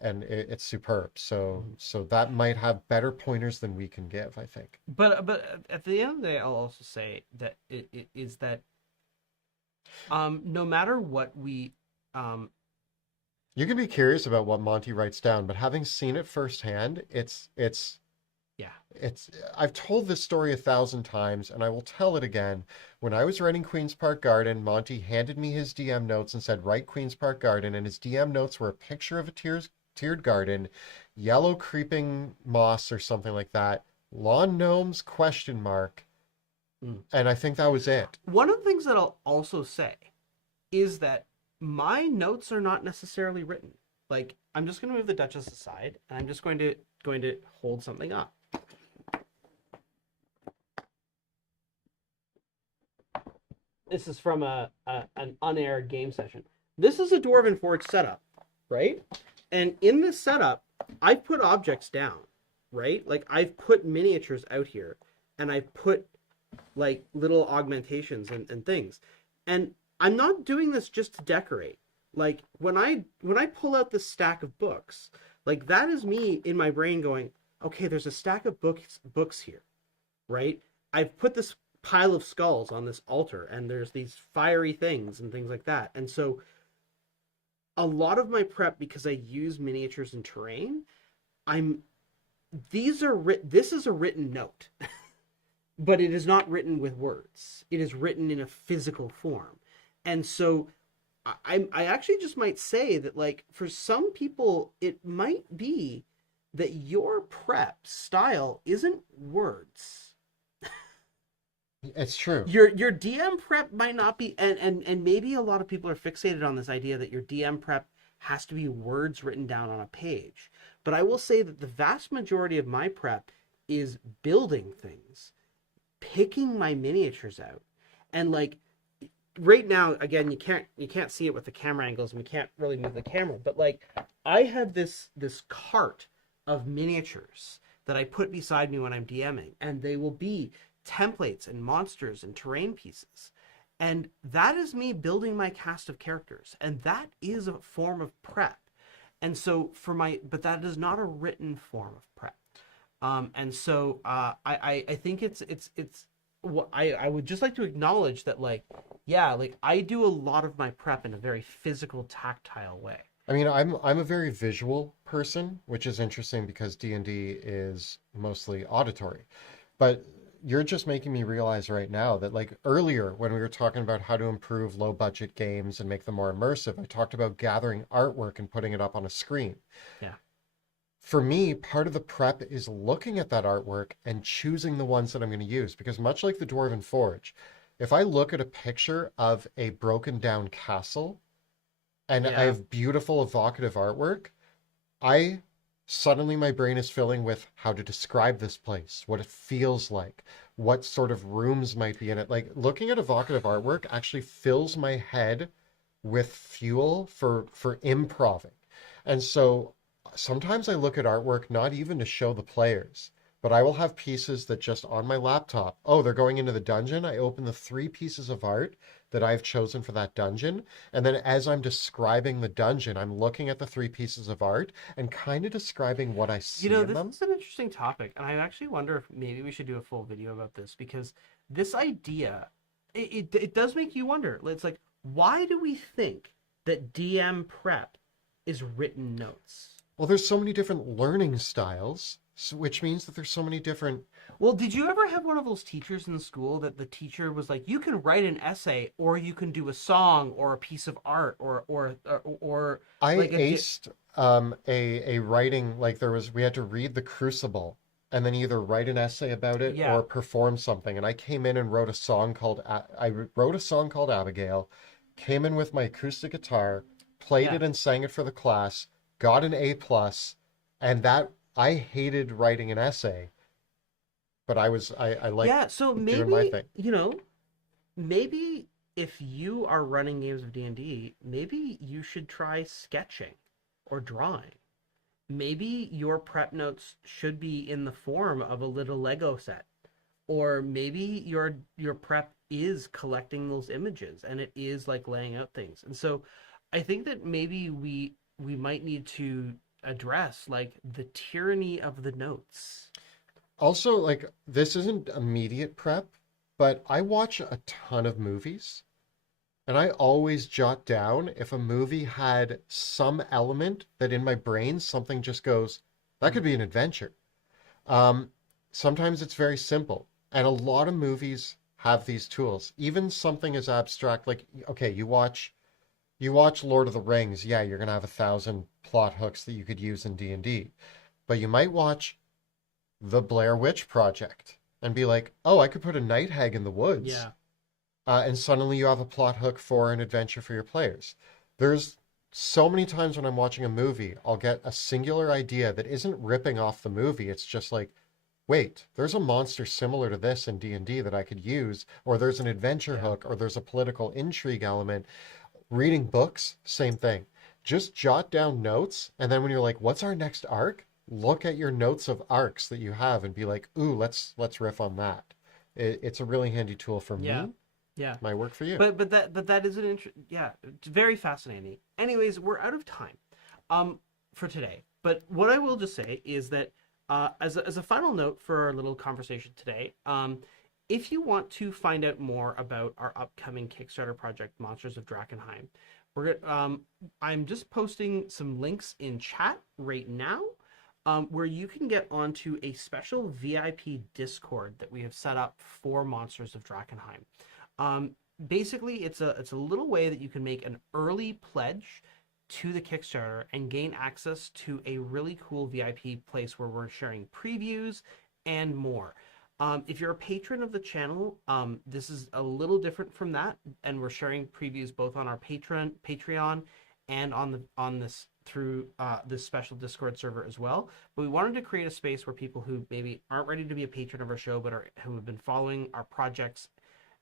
and it's superb. So Mhm. so that might have better pointers than we can give, I think. But at the end of the day, I'll also say that it is that no matter what we um You can be curious about what Monty writes down, but having seen it firsthand, yeah. it's I've told this story 1,000 times and I will tell it again. When I was writing Queen's Park Garden, Monty handed me his DM notes and said, write Queen's Park Garden, and his DM notes were a picture of a tiered garden, yellow creeping moss or something like that, lawn gnomes question mark, Mm. and I think that was it. One of the things that I'll also say is that my notes are not necessarily written. Like I'm just going to move the Duchess aside, and I'm just going to hold something up. This is from an unaired game session. This is a Dwarven Forge setup, right? And in this setup, I've put objects down, right? Like I've put miniatures out here, and I've put like little augmentations and things. And I'm not doing this just to decorate. Like when I pull out this stack of books, like that is me in my brain going, okay, there's a stack of books here, right? I've put this pile of skulls on this altar, and there's these fiery things and things like that. And so a lot of my prep, because I use miniatures and terrain, I'm this is a written note. But it is not written with words. It is written in a physical form. And so I actually just might say that, like, for some people it might be that your prep style isn't words. It's true. Your DM prep might not be, and maybe a lot of people are fixated on this idea that your DM prep has to be words written down on a page. But I will say that the vast majority of my prep is building things, picking my miniatures out, and like right now, again, you can't see it with the camera angles, and we can't really move the camera, but like I have this cart of miniatures that I put beside me when I'm DMing, and they will be templates and monsters and terrain pieces. And that is me building my cast of characters. And that is a form of prep. And so but that is not a written form of prep. And so I think I would just like to acknowledge that, like, yeah, like I do a lot of my prep in a very physical, tactile way. I mean, I'm a very visual person, which is interesting because D&D is mostly auditory. But you're just making me realize right now that, like, earlier when we were talking about how to improve low budget games and make them more immersive, I talked about gathering artwork and putting it up on a screen. Yeah. For me, part of the prep is looking at that artwork and choosing the ones that I'm going to use. Because much like the Dwarven Forge, if I look at a picture of a broken down castle and I Yeah. have beautiful evocative artwork, I suddenly my brain is filling with how to describe this place, what it feels like, what sort of rooms might be in it. Like, looking at evocative artwork actually fills my head with fuel for improving. And so sometimes I look at artwork not even to show the players, but I will have pieces that just on my laptop, oh, they're going into the dungeon. I open the 3 pieces of art that I've chosen for that dungeon. And then as I'm describing the dungeon, I'm looking at the 3 pieces of art and kind of describing what I see in This them. is an interesting topic, and I actually wonder if maybe we should do a full video about this, because this idea, it does make you wonder. It's like, why do we think that DM prep is written notes? Well, there's so many different learning styles, which means that there's so many different. Well, did you ever have one of those teachers in school that the teacher was like, you can write an essay, or you can do a song, or a piece of art, or I like aced a writing, like, we had to read The Crucible and then either write an essay about it yeah, or perform something. And I came in and wrote a song called wrote a song called Abigail, came in with my acoustic guitar, played yeah. it and sang it for the class, got an A+, and that I hated writing an essay, but I liked Yeah, so doing my maybe, thing. maybe if you are running games of D&D, maybe you should try sketching or drawing. Maybe your prep notes should be in the form of a little Lego set. Or maybe your prep is collecting those images, and it is like laying out things. And so I think that maybe we might need to address like the tyranny of the notes. Also, like, this isn't immediate prep, but I watch a ton of movies, and I always jot down if a movie had some element that in my brain something just goes, that could be an adventure. Um, Sometimes it's very simple, and a lot of movies have these tools. Even something as abstract, like, okay, you watch Lord of the Rings, yeah, you're gonna have 1,000 plot hooks that you could use in D&D, but you might watch The Blair Witch Project and be like, oh, I could put a night hag in the woods. Yeah. And suddenly you have a plot hook for an adventure for your players. There's so many times when I'm watching a movie, I'll get a singular idea that isn't ripping off the movie. It's just like, wait, there's a monster similar to this in D&D that I could use, or there's an adventure Yeah. hook, or there's a political intrigue element. Reading books, same thing. Just jot down notes, and then when you're like, what's our next arc? Look at your notes of arcs that you have and be like, ooh, let's riff on that. It's a really handy tool for Yeah. me. Yeah. Might work for you. But that is yeah, it's very fascinating. Anyways, we're out of time for today. But what I will just say is that as a final note for our little conversation today, if you want to find out more about our upcoming Kickstarter project, Monsters of Drakenheim, I'm just posting some links in chat right now, where you can get onto a special VIP Discord that we have set up for Monsters of Drakenheim. basically it's a little way that you can make an early pledge to the Kickstarter and gain access to a really cool VIP place where we're sharing previews and more. If you're a patron of the channel, this is a little different from that, and we're sharing previews both on our Patreon and on this through this special Discord server as well. But we wanted to create a space where people who maybe aren't ready to be a patron of our show, but who have been following our projects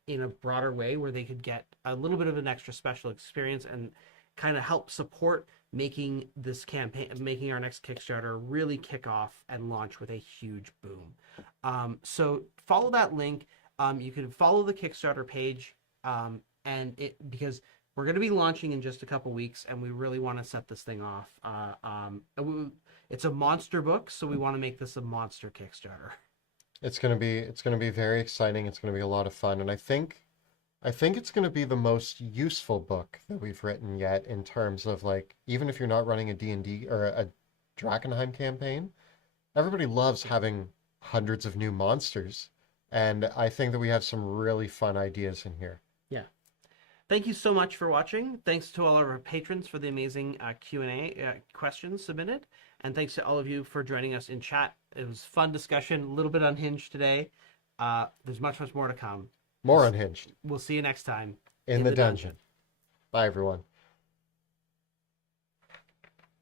in a broader way, where they could get a little bit of an extra special experience and kind of help support making this campaign, making our next Kickstarter really kick off and launch with a huge boom. So follow that link. You can follow the Kickstarter page, because we're going to be launching in just a couple weeks, and we really want to set this thing off. It's a monster book, so we want to make this a monster Kickstarter. It's gonna be very exciting. It's gonna be a lot of fun, and I think it's gonna be the most useful book that we've written yet in terms of, like, even if you're not running a D&D or a Drakenheim campaign, everybody loves having hundreds of new monsters, and I think that we have some really fun ideas in here. Yeah. Thank you so much for watching. Thanks to all of our patrons for the amazing Q&A questions submitted. And thanks to all of you for joining us in chat. It was a fun discussion, a little bit unhinged today. There's much, much more to come. More unhinged. We'll see you next time In the dungeon. Bye, everyone.